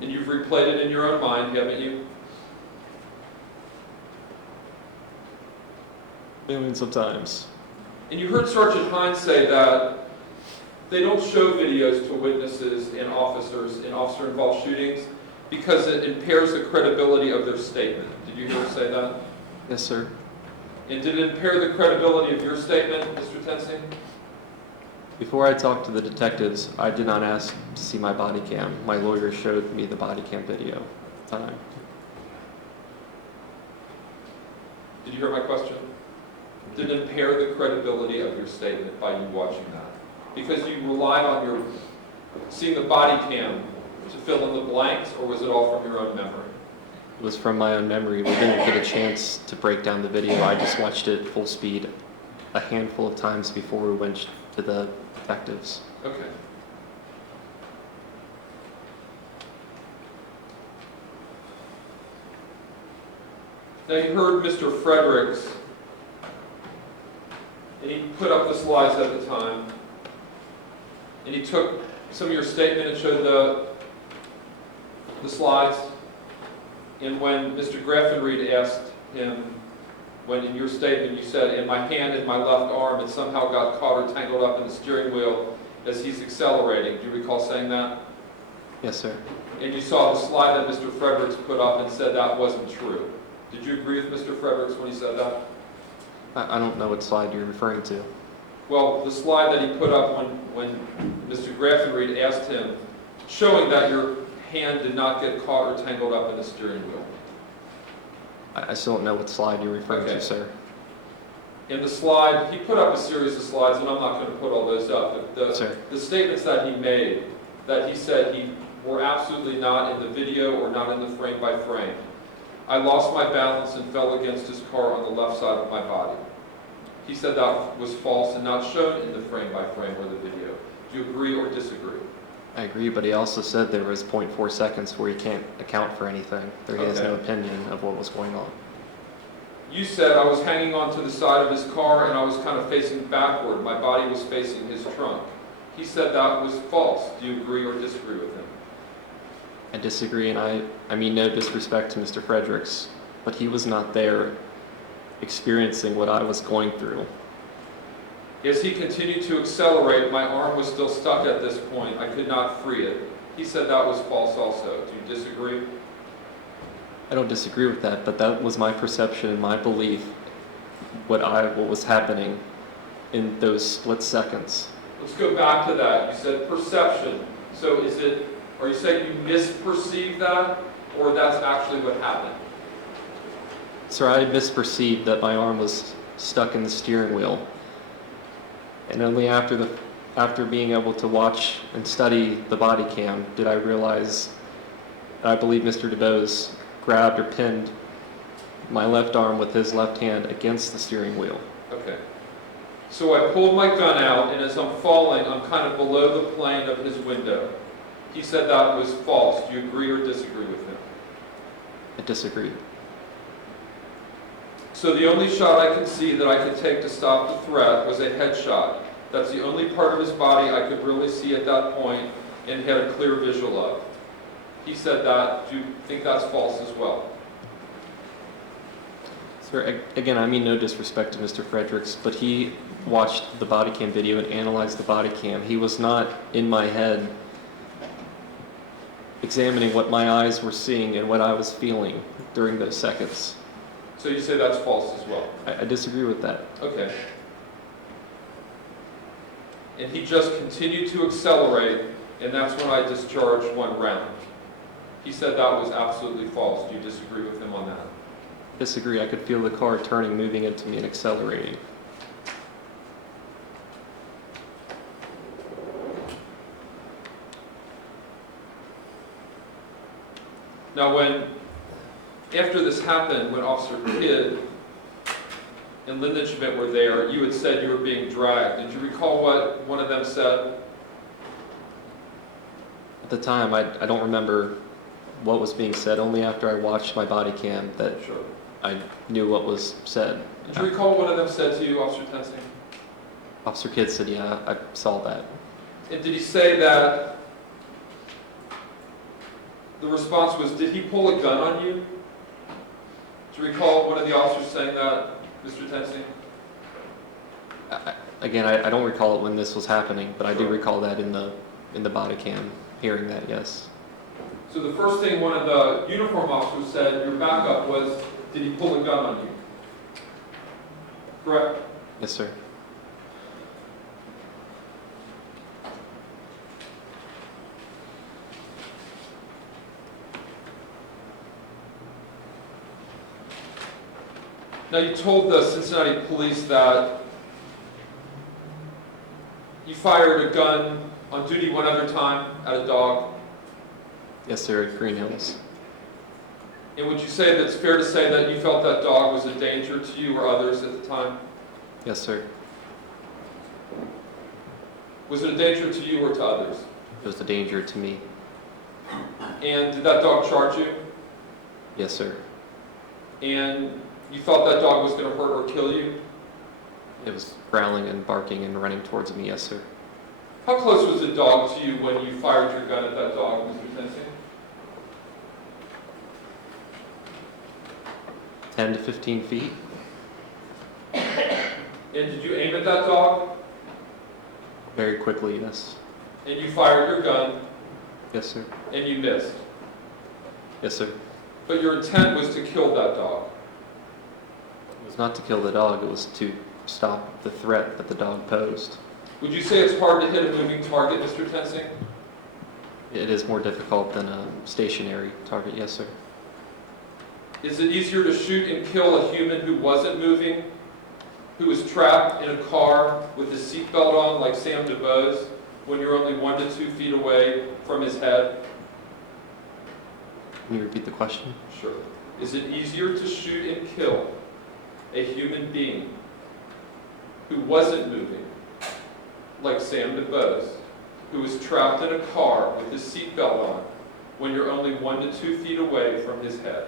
And you've replayed it in your own mind, haven't you? Millions of times. And you heard Sergeant Hines say that they don't show videos to witnesses and officers in officer-involved shootings because it impairs the credibility of their statement. Did you hear him say that? Yes, sir. And did it impair the credibility of your statement, Mr. Tensing? Before I talked to the detectives, I did not ask to see my body cam. My lawyer showed me the body cam video at the time. Did you hear my question? Did it impair the credibility of your statement by you watching that? Because you relied on your seeing the body cam to fill in the blanks, or was it all from your own memory? It was from my own memory. We didn't get a chance to break down the video. I just watched it full speed a handful of times before we went to the detectives. Okay. Now you heard Mr. Fredericks, and he put up the slides at the time, and he took some of your statement and showed the slides. And when Mr. Graffenried asked him, when in your statement you said, in my hand and my left arm, it somehow got caught or tangled up in the steering wheel as he's accelerating. Do you recall saying that? Yes, sir. And you saw the slide that Mr. Fredericks put up and said that wasn't true. Did you agree with Mr. Fredericks when he said that? I don't know what slide you're referring to. Well, the slide that he put up when Mr. Graffenried asked him, showing that your hand did not get caught or tangled up in the steering wheel. I still don't know what slide you're referring to, sir. In the slide, he put up a series of slides, and I'm not going to put all those up, but the statements that he made, that he said were absolutely not in the video or not in the frame by frame. I lost my balance and fell against his car on the left side of my body. He said that was false and not shown in the frame by frame or the video. Do you agree or disagree? I agree, but he also said there was 0.4 seconds where he can't account for anything. There he has no opinion of what was going on. You said I was hanging onto the side of his car and I was kind of facing backward. My body was facing his trunk. He said that was false. Do you agree or disagree with him? I disagree, and I mean no disrespect to Mr. Fredericks, but he was not there experiencing what I was going through. As he continued to accelerate, my arm was still stuck at this point. I could not free it. He said that was false also. Do you disagree? I don't disagree with that, but that was my perception and my belief, what was happening in those split seconds. Let's go back to that. You said perception. So are you saying you misperceived that, or that's actually what happened? Sir, I misperceived that my arm was stuck in the steering wheel. And only after being able to watch and study the body cam did I realize that I believe Mr. DuBose grabbed or pinned my left arm with his left hand against the steering wheel. Okay. So I pulled my gun out, and as I'm falling, I'm kind of below the plane of his window. He said that was false. Do you agree or disagree with him? I disagree. So the only shot I could see that I could take to stop the threat was a headshot. That's the only part of his body I could really see at that point and had a clear visual of. He said that. Do you think that's false as well? Sir, again, I mean no disrespect to Mr. Fredericks, but he watched the body cam video and analyzed the body cam. He was not in my head examining what my eyes were seeing and what I was feeling during those seconds. So you say that's false as well? I disagree with that. Okay. And he just continued to accelerate, and that's when I discharged one round. He said that was absolutely false. Do you disagree with him on that? Disagree. I could feel the car turning, moving into me, and accelerating. Now after this happened, when Officer Kidd and Lyndon Schmidt were there, you had said you were being dragged. Did you recall what one of them said? At the time, I don't remember what was being said. Only after I watched my body cam that Sure. I knew what was said. Did you recall what one of them said to you, Officer Tensing? Officer Kidd said, yeah, I saw that. And did he say that the response was, did he pull a gun on you? Do you recall one of the officers saying that, Mr. Tensing? Again, I don't recall it when this was happening, but I do Sure. recall that in the body cam, hearing that, yes. So the first thing one of the uniform officers said, your backup was, did he pull a gun on you? Correct? Yes, sir. Now you told the Cincinnati police that you fired a gun on duty one other time at a dog. Yes, sir, at Green Hills. And would you say that it's fair to say that you felt that dog was a danger to you or others at the time? Yes, sir. Was it a danger to you or to others? It was a danger to me. And did that dog charge you? Yes, sir. And you thought that dog was going to hurt or kill you? It was growling and barking and running towards me, yes, sir. How close was the dog to you when you fired your gun at that dog, Mr. Tensing? 10 to 15 feet. And did you aim at that dog? Very quickly, yes. And you fired your gun Yes, sir. and you missed. Yes, sir. But your intent was to kill that dog. It was not to kill the dog, it was to stop the threat that the dog posed. Would you say it's hard to hit a moving target, Mr. Tensing? It is more difficult than a stationary target, yes, sir. Is it easier to shoot and kill a human who wasn't moving, who was trapped in a car with his seatbelt on like Sam DuBose, when you're only 1 to 2 feet away from his head? Can you repeat the question? Sure. Is it easier to shoot and kill a human being who wasn't moving, like Sam DuBose, who was trapped in a car with his seatbelt on, when you're only 1 to 2 feet away from his head?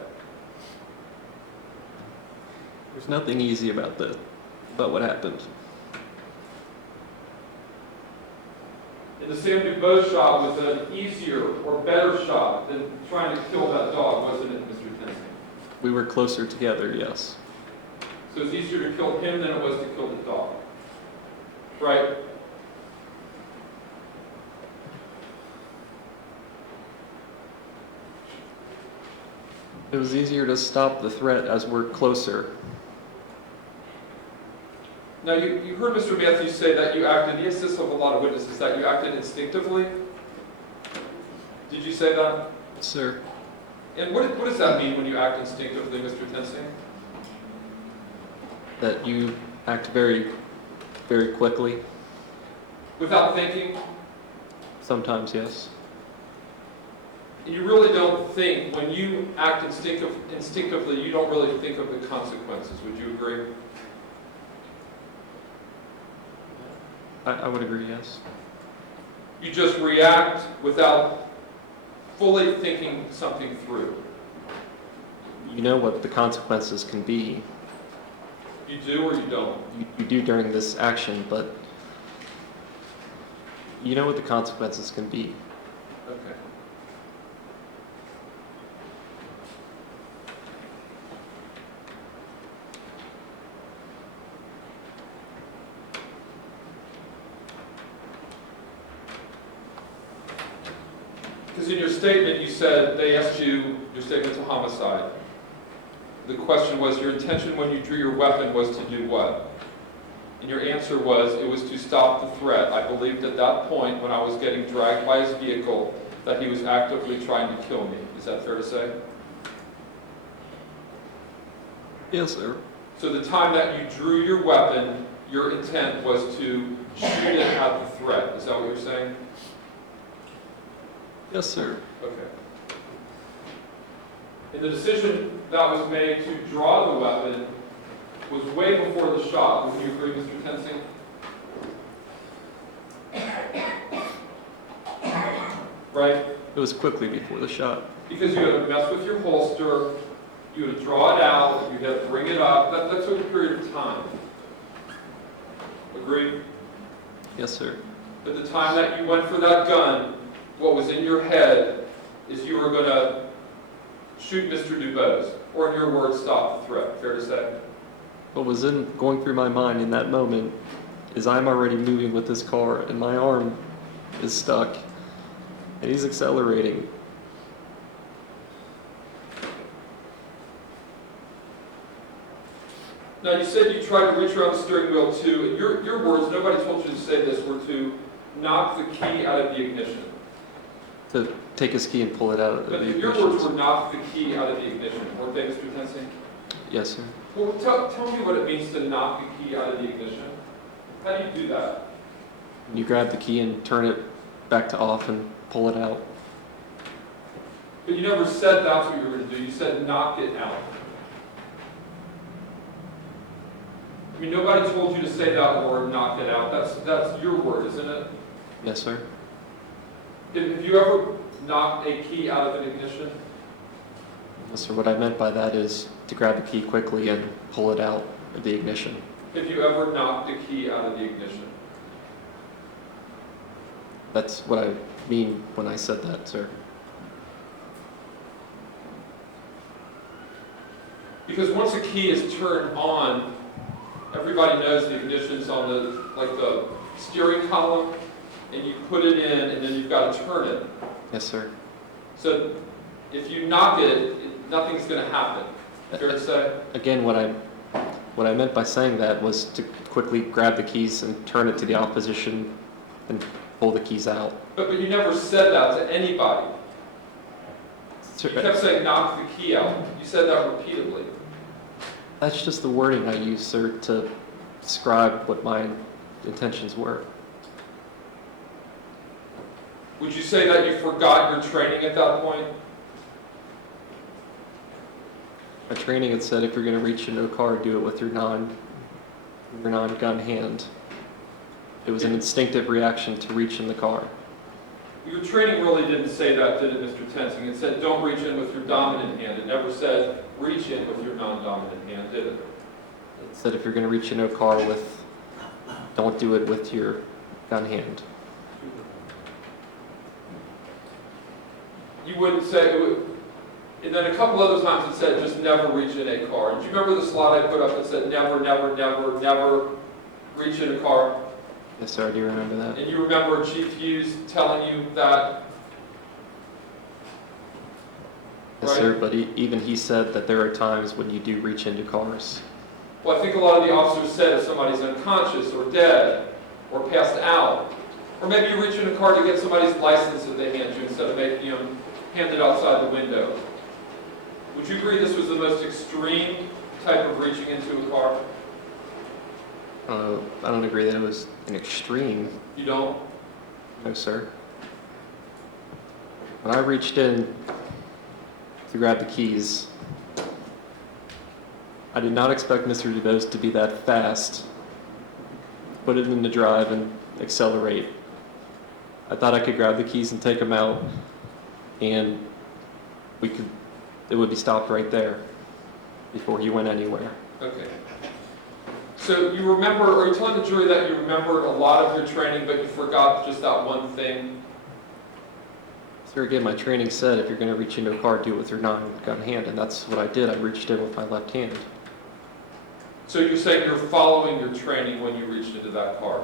There's nothing easy about what happened. And the Sam DuBose shot was an easier or better shot than trying to kill that dog, wasn't it, Mr. Tennessee? We were closer together, yes. So it's easier to kill him than it was to kill the dog. Right? It was easier to stop the threat as we're closer. Now, you heard Mr. Matthews say that you acted, he assists of a lot of witnesses, that you acted instinctively. Did you say that? Sir, And what does that mean when you act instinctively, Mr. Tennessee? that you act very, very quickly. Without thinking? Sometimes, yes. And you really don't think, when you act instinctively, you don't really think of the consequences. Would you agree? I would agree, yes. You just react without fully thinking something through. You know what the consequences can be. You do or you don't? You do during this action, but you know what the consequences can be. Okay. Because in your statement you said, they asked you, your statement's a homicide. The question was, your intention when you drew your weapon was to do what? And your answer was, it was to stop the threat. I believed at that point, when I was getting dragged by his vehicle, that he was actively trying to kill me. Is that fair to say? Yes, sir. So the time that you drew your weapon, your intent was to shoot it at the threat. Is that what you're saying? Yes, sir. Okay. And the decision that was made to draw the weapon was way before the shot. Would you agree, Mr. Tennessee? Right? It was quickly before the shot. Because you had to mess with your holster, you had to draw it out, you had to bring it up. That took a period of time. Agreed? Yes, sir. At the time that you went for that gun, what was in your head is you were going to shoot Mr. DuBose, or in your words, stop the threat. Fair to say? What was going through my mind in that moment is I'm already moving with this car and my arm is stuck and he's accelerating. Now, you said you tried to reach around the steering wheel too. In your words, nobody told you to say this, were to knock the key out of the ignition. To take his key and pull it out of the But your ignition. words were knock the key out of the ignition, weren't they, Mr. Tennessee? Yes, sir. Well, tell me what it means to knock the key out of the ignition. How do you do that? You grab the key and turn it back to off and pull it out. But you never said that's what you were going to do. You said knock it out. I mean, nobody told you to say that word, knock it out. That's your word, isn't it? Yes, sir. Have you ever knocked a key out of an ignition? Yes, sir. What I meant by that is to grab the key quickly and pull it out of the ignition. Have you ever knocked a key out of the ignition? That's what I mean when I said that, sir. Because once a key is turned on, everybody knows the ignition's on the steering column, and you put it in, and then you've got to turn it. Yes, sir. So if you knock it, nothing's going to happen. Fair to say? Again, what I meant by saying that was to quickly grab the keys and turn it to the opposition and pull the keys out. But you never said that to anybody. Sir, You kept saying knock the key out. You said that repeatedly. that's just the wording I used, sir, to describe what my intentions were. Would you say that you forgot your training at that point? My training had said if you're going to reach into a car, do it with your non-gun hand. It was an instinctive reaction to reach in the car. Your training really didn't say that, did it, Mr. Tensing? It said don't reach in with your dominant hand. It never said reach in with your non-dominant hand, did it? Said if you're going to reach into a car with, don't do it with your gun hand. You wouldn't say, it would, and then a couple other times it said just never reach in a car. Do you remember the slide I put up that said never, never, never, never reach in a car? Yes, sir, I do remember that. And you remember Chief Fuze telling you that? Yes, Right? sir, but even he said that there are times when you do reach into cars. Well, I think a lot of the officers said if somebody's unconscious or dead or passed out, or maybe you reach in a car to get somebody's license that they hand you instead of making them hand it outside the window. Would you agree this was the most extreme type of reaching into a car? I don't agree that it was an extreme. You don't? No, sir. When I reached in to grab the keys, I did not expect Mr. DuBose to be that fast, put it in the drive and accelerate. I thought I could grab the keys and take them out, and it would be stopped right there before he went anywhere. Okay. So you remember, are you telling the jury that you remembered a lot of your training, but you forgot just that one thing? Sir, again, my training said if you're going to reach into a car, do it with your non-gun hand, and that's what I did. I reached in with my left hand. So you're saying you're following your training when you reached into that car?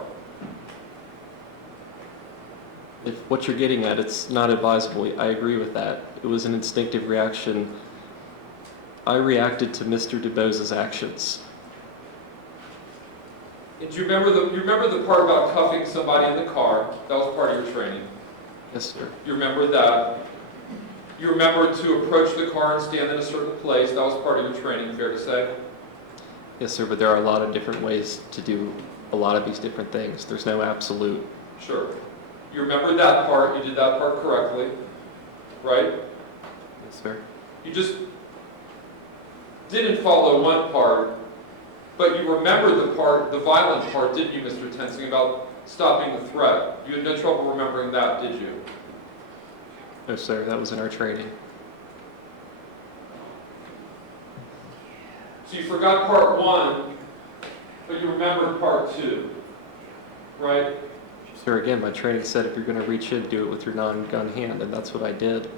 If what you're getting at, it's not advisable, I agree with that. It was an instinctive reaction. I reacted to Mr. DuBose's actions. And do you remember the part about cuffing somebody in the car? That was part of your training. Yes, sir. You remember that. You remember to approach the car and stand in a certain place. That was part of your training, fair to say? Yes, sir, but there are a lot of different ways to do a lot of these different things. There's no absolute. Sure. You remember that part. You did that part correctly, right? Yes, sir. You just didn't follow one part, but you remembered the violent part, didn't you, Mr. Tensing, about stopping the threat? You had no trouble remembering that, did you? No, sir, that was in our training. So you forgot part one, but you remembered part two, right? Sir, again, my training said if you're going to reach in, do it with your non-gun hand, and that's what I did.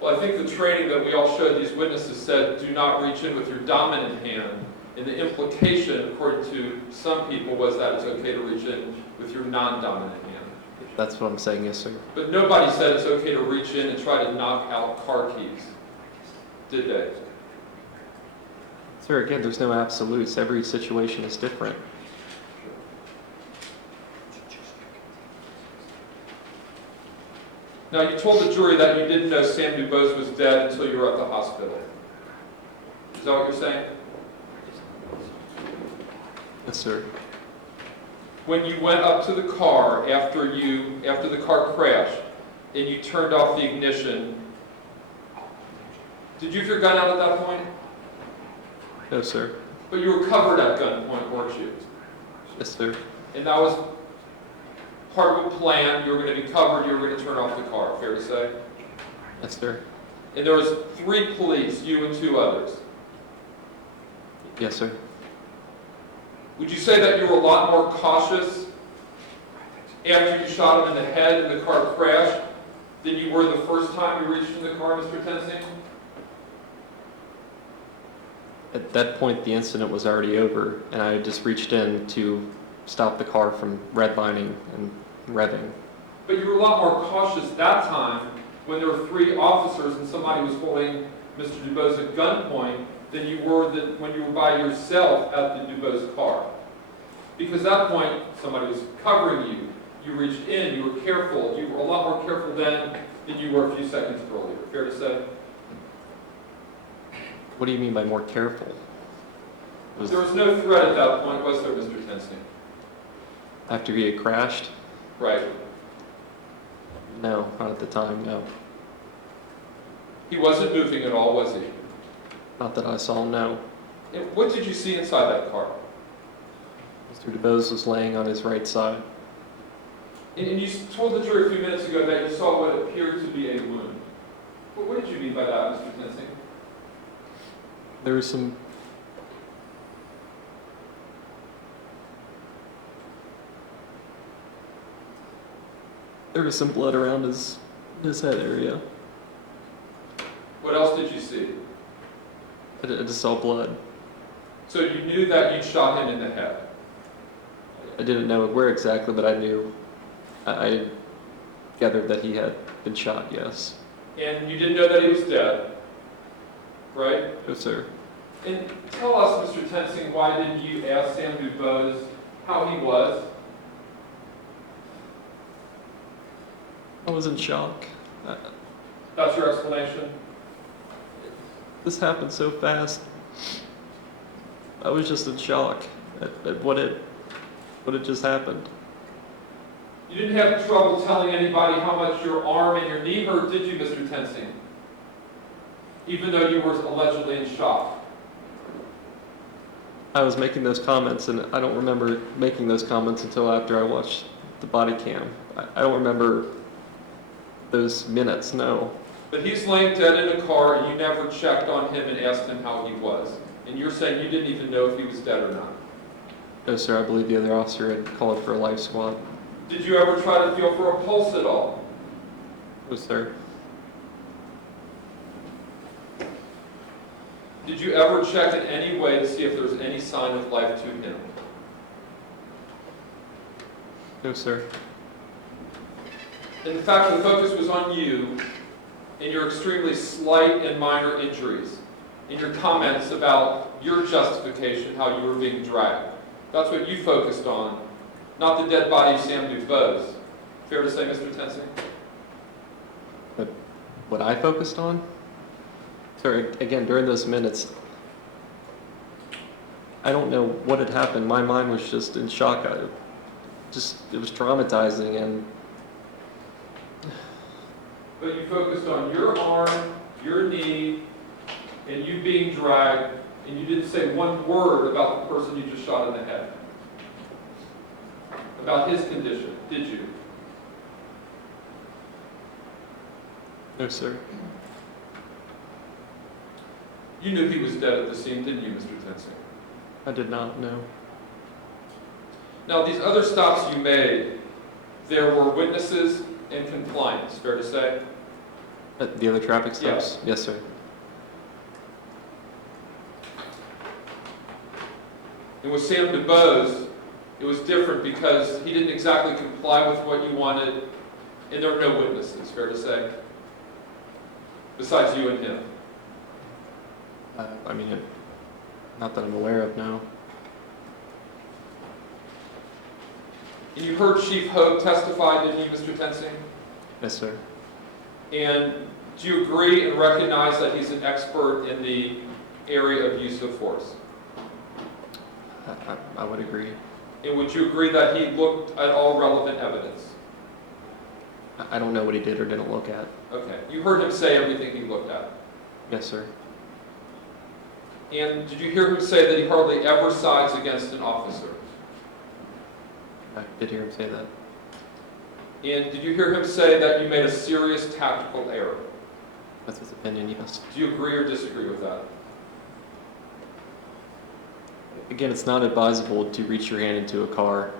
Well, I think the training that we all showed these witnesses said, do not reach in with your dominant hand. And the implication, according to some people, was that it's okay to reach in with your non-dominant hand. That's what I'm saying, yes, sir. But nobody said it's okay to reach in and try to knock out car keys, did they? Sir, again, there's no absolutes. Every situation is different. Now, you told the jury that you didn't know Sam DuBose was dead until you were at the hospital. Is that what you're saying? Yes, sir. When you went up to the car after the car crashed and you turned off the ignition, did you have your gun out at that point? No, sir. But you were covered at gunpoint, weren't you? Yes, sir. And that was part of a plan. You were going to be covered. You were going to turn off the car. Fair to say? Yes, sir. And there was 3 police, you and 2 others. Yes, sir. Would you say that you were a lot more cautious after you shot him in the head and the car crashed than you were the first time you reached in the car, Mr. Tensing? At that point, the incident was already over, and I had just reached in to stop the car from redlining and revving. But you were a lot more cautious that time when there were 3 officers and somebody was holding Mr. DuBose at gunpoint than you were when you were by yourself at the DuBose car. Because at that point, somebody was covering you. You reached in, you were careful. You were a lot more careful then than you were a few seconds earlier. Fair to say? What do you mean by more careful? There was no threat at that point, was there, Mr. Tensing? After he had crashed? Right. No, not at the time, no. He wasn't moving at all, was he? Not that I saw, no. And what did you see inside that car? Mr. DuBose was laying on his right side. And you told the jury a few minutes ago that you saw what appeared to be a wound. But what did you mean by that, Mr. Tensing? There was some There was some blood around his head area. What else did you see? I just saw blood. So you knew that you'd shot him in the head. I didn't know where exactly, but I knew. I gathered that he had been shot, yes. And you didn't know that he was dead, right? No, sir. And tell us, Mr. Tensing, why didn't you ask Sam DuBose how he was? I was in shock. That's your explanation? This happened so fast. I was just in shock at what had just happened. You didn't have trouble telling anybody how much your arm and your knee hurt, did you, Mr. Tensing? Even though you were allegedly in shock. I was making those comments, and I don't remember making those comments until after I watched the body cam. I don't remember those minutes, no. But he's laying dead in a car, and you never checked on him and asked him how he was. And you're saying you didn't even know if he was dead or not. No, sir, I believe the other officer had called for a life squad. Did you ever try to feel for a pulse at all? No, sir. Did you ever check in any way to see if there was any sign of life to him? No, sir. In fact, the focus was on you and your extremely slight and minor injuries, in your comments about your justification, how you were being dragged. That's what you focused on, not the dead body of Sam DuBose. Fair to say, Mr. Tensing? But what I focused on? Sir, again, during those minutes, I don't know what had happened. My mind was just in shock. It was traumatizing, and But you focused on your arm, your knee, and you being dragged, and you didn't say one word about the person you just shot in the head. About his condition, did you? no, sir. You knew he was dead at the scene, didn't you, Mr. Tensing? I did not know. Now, these other stops you made, there were witnesses and compliance, fair to say? The other traffic stops? Yes, sir. And with Sam DuBose, it was different because he didn't exactly comply with what you wanted, and there were no witnesses, fair to say? Besides you and him. I mean, not that I'm aware of, no. And you heard Chief Hope testify, didn't you, Mr. Tensing? Yes, sir. And do you agree and recognize that he's an expert in the area of use of force? I would agree. And would you agree that he looked at all relevant evidence? I don't know what he did or didn't look at. Okay. You heard him say everything he looked at. Yes, sir. And did you hear him say that he hardly ever sides against an officer? I did hear him say that. And did you hear him say that you made a serious tactical error? That's his opinion, yes. Do you agree or disagree with that? Again, it's not advisable to reach your hand into a car,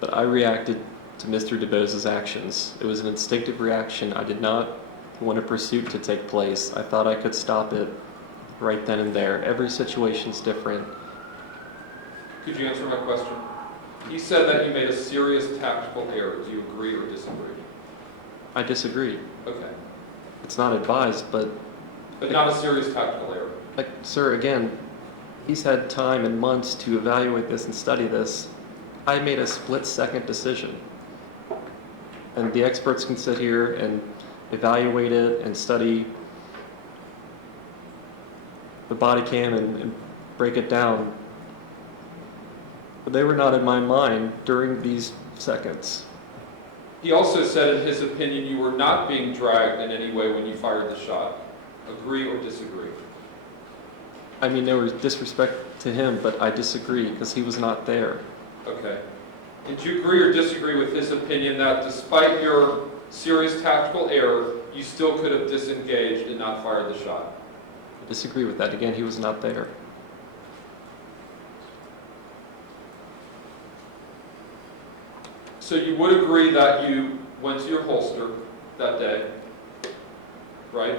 but I reacted to Mr. DuBose's actions. It was an instinctive reaction. I did not want a pursuit to take place. I thought I could stop it right then and there. Every situation's different. Could you answer my question? He said that you made a serious tactical error. Do you agree or disagree? I disagree. Okay. It's not advised, but Not a serious tactical error. like, sir, again, he's had time and months to evaluate this and study this. I made a split-second decision. And the experts can sit here and evaluate it and study the body cam and break it down. But they were not in my mind during these seconds. He also said in his opinion you were not being dragged in any way when you fired the shot. Agree or disagree? I mean, there was disrespect to him, but I disagree because he was not there. Okay. Did you agree or disagree with his opinion that despite your serious tactical error, you still could have disengaged and not fired the shot? I disagree with that. Again, he was not there. So you would agree that you went to your holster that day, right?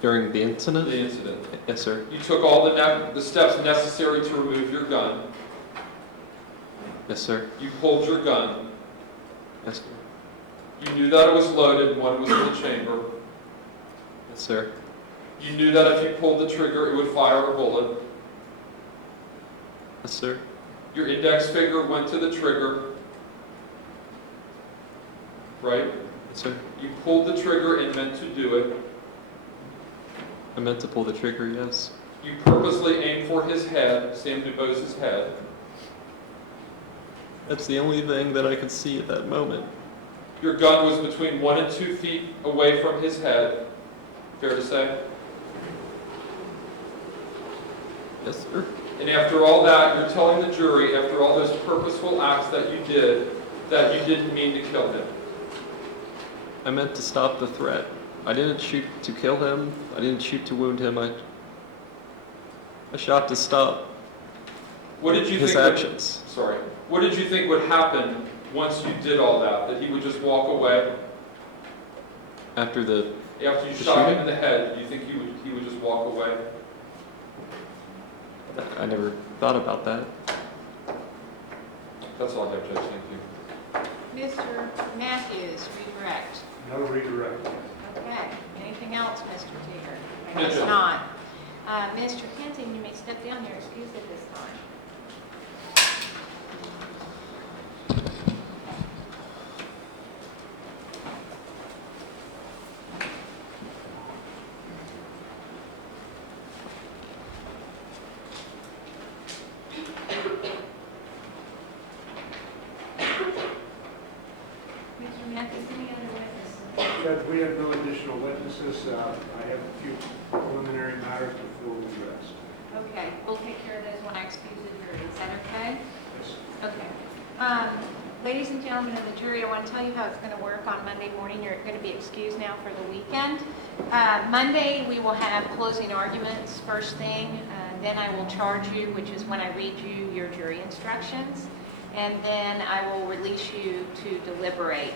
During the incident? The incident. Yes, sir. You took all the steps necessary to remove your gun. Yes, sir. You pulled your gun. Yes, sir. You knew that it was loaded and one was in the chamber. Yes, sir. You knew that if you pulled the trigger, it would fire a bullet. Yes, sir. Your index finger went to the trigger, right? Yes, sir. You pulled the trigger and meant to do it. I meant to pull the trigger, yes. You purposely aimed for his head, Sam DuBose's head. That's the only thing that I could see at that moment. Your gun was between 1 and 2 feet away from his head. Fair to say? Yes, sir. And after all that, you're telling the jury, after all those purposeful acts that you did, that you didn't mean to kill him. I meant to stop the threat. I didn't shoot to kill him. I didn't shoot to wound him. I shot to stop What did you his think actions. Sorry. What did you think would happen once you did all that? That he would just walk away? After the After you The shot him shooting? in the head, do you think he would just walk away? I never thought about that. That's all I have, Judge. Thank you. Mr. Matthews, redirect. No redirect. Okay. Anything else, Mr. Teeter? I No, guess Judge. not. Mr. Kenton, you may step down here, excuse at this time. Mr. Matthews, any other witnesses? Judge, we have no additional witnesses. I have a few preliminary matters before we rest. Okay, we'll take care of those when I excuse the jury. Is that okay? Yes. Okay. Ladies and gentlemen of the jury, I want to tell you how it's going to work on Monday morning. You're going to be excused now for the weekend. Monday, we will have closing arguments first thing. Then I will charge you, which is when I read you your jury instructions. And then I will release you to deliberate.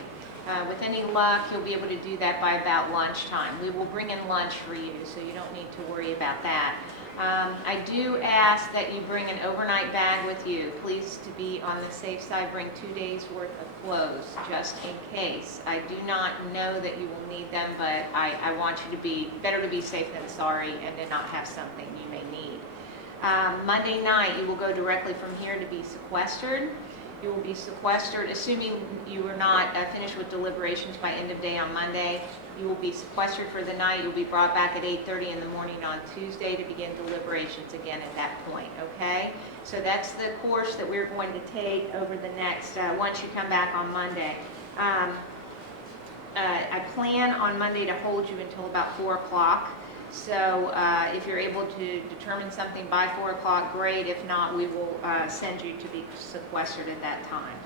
With any luck, you'll be able to do that by about lunchtime. We will bring in lunch for you, so you don't need to worry about that. I do ask that you bring an overnight bag with you. Please, to be on the safe side, bring 2 days worth of clothes, just in case. I do not know that you will need them, but I want you to be, better to be safe than sorry and to not have something you may need. Monday night, you will go directly from here to be sequestered. You will be sequestered, assuming you are not finished with deliberations by end of day on Monday. You will be sequestered for the night. You'll be brought back at 8:30 in the morning on Tuesday to begin deliberations again at that point, okay? So that's the course that we're going to take over the next, once you come back on Monday. I plan on Monday to hold you until about 4 o'clock. So if you're able to determine something by 4 o'clock, great. If not, we will send you to be sequestered at that time.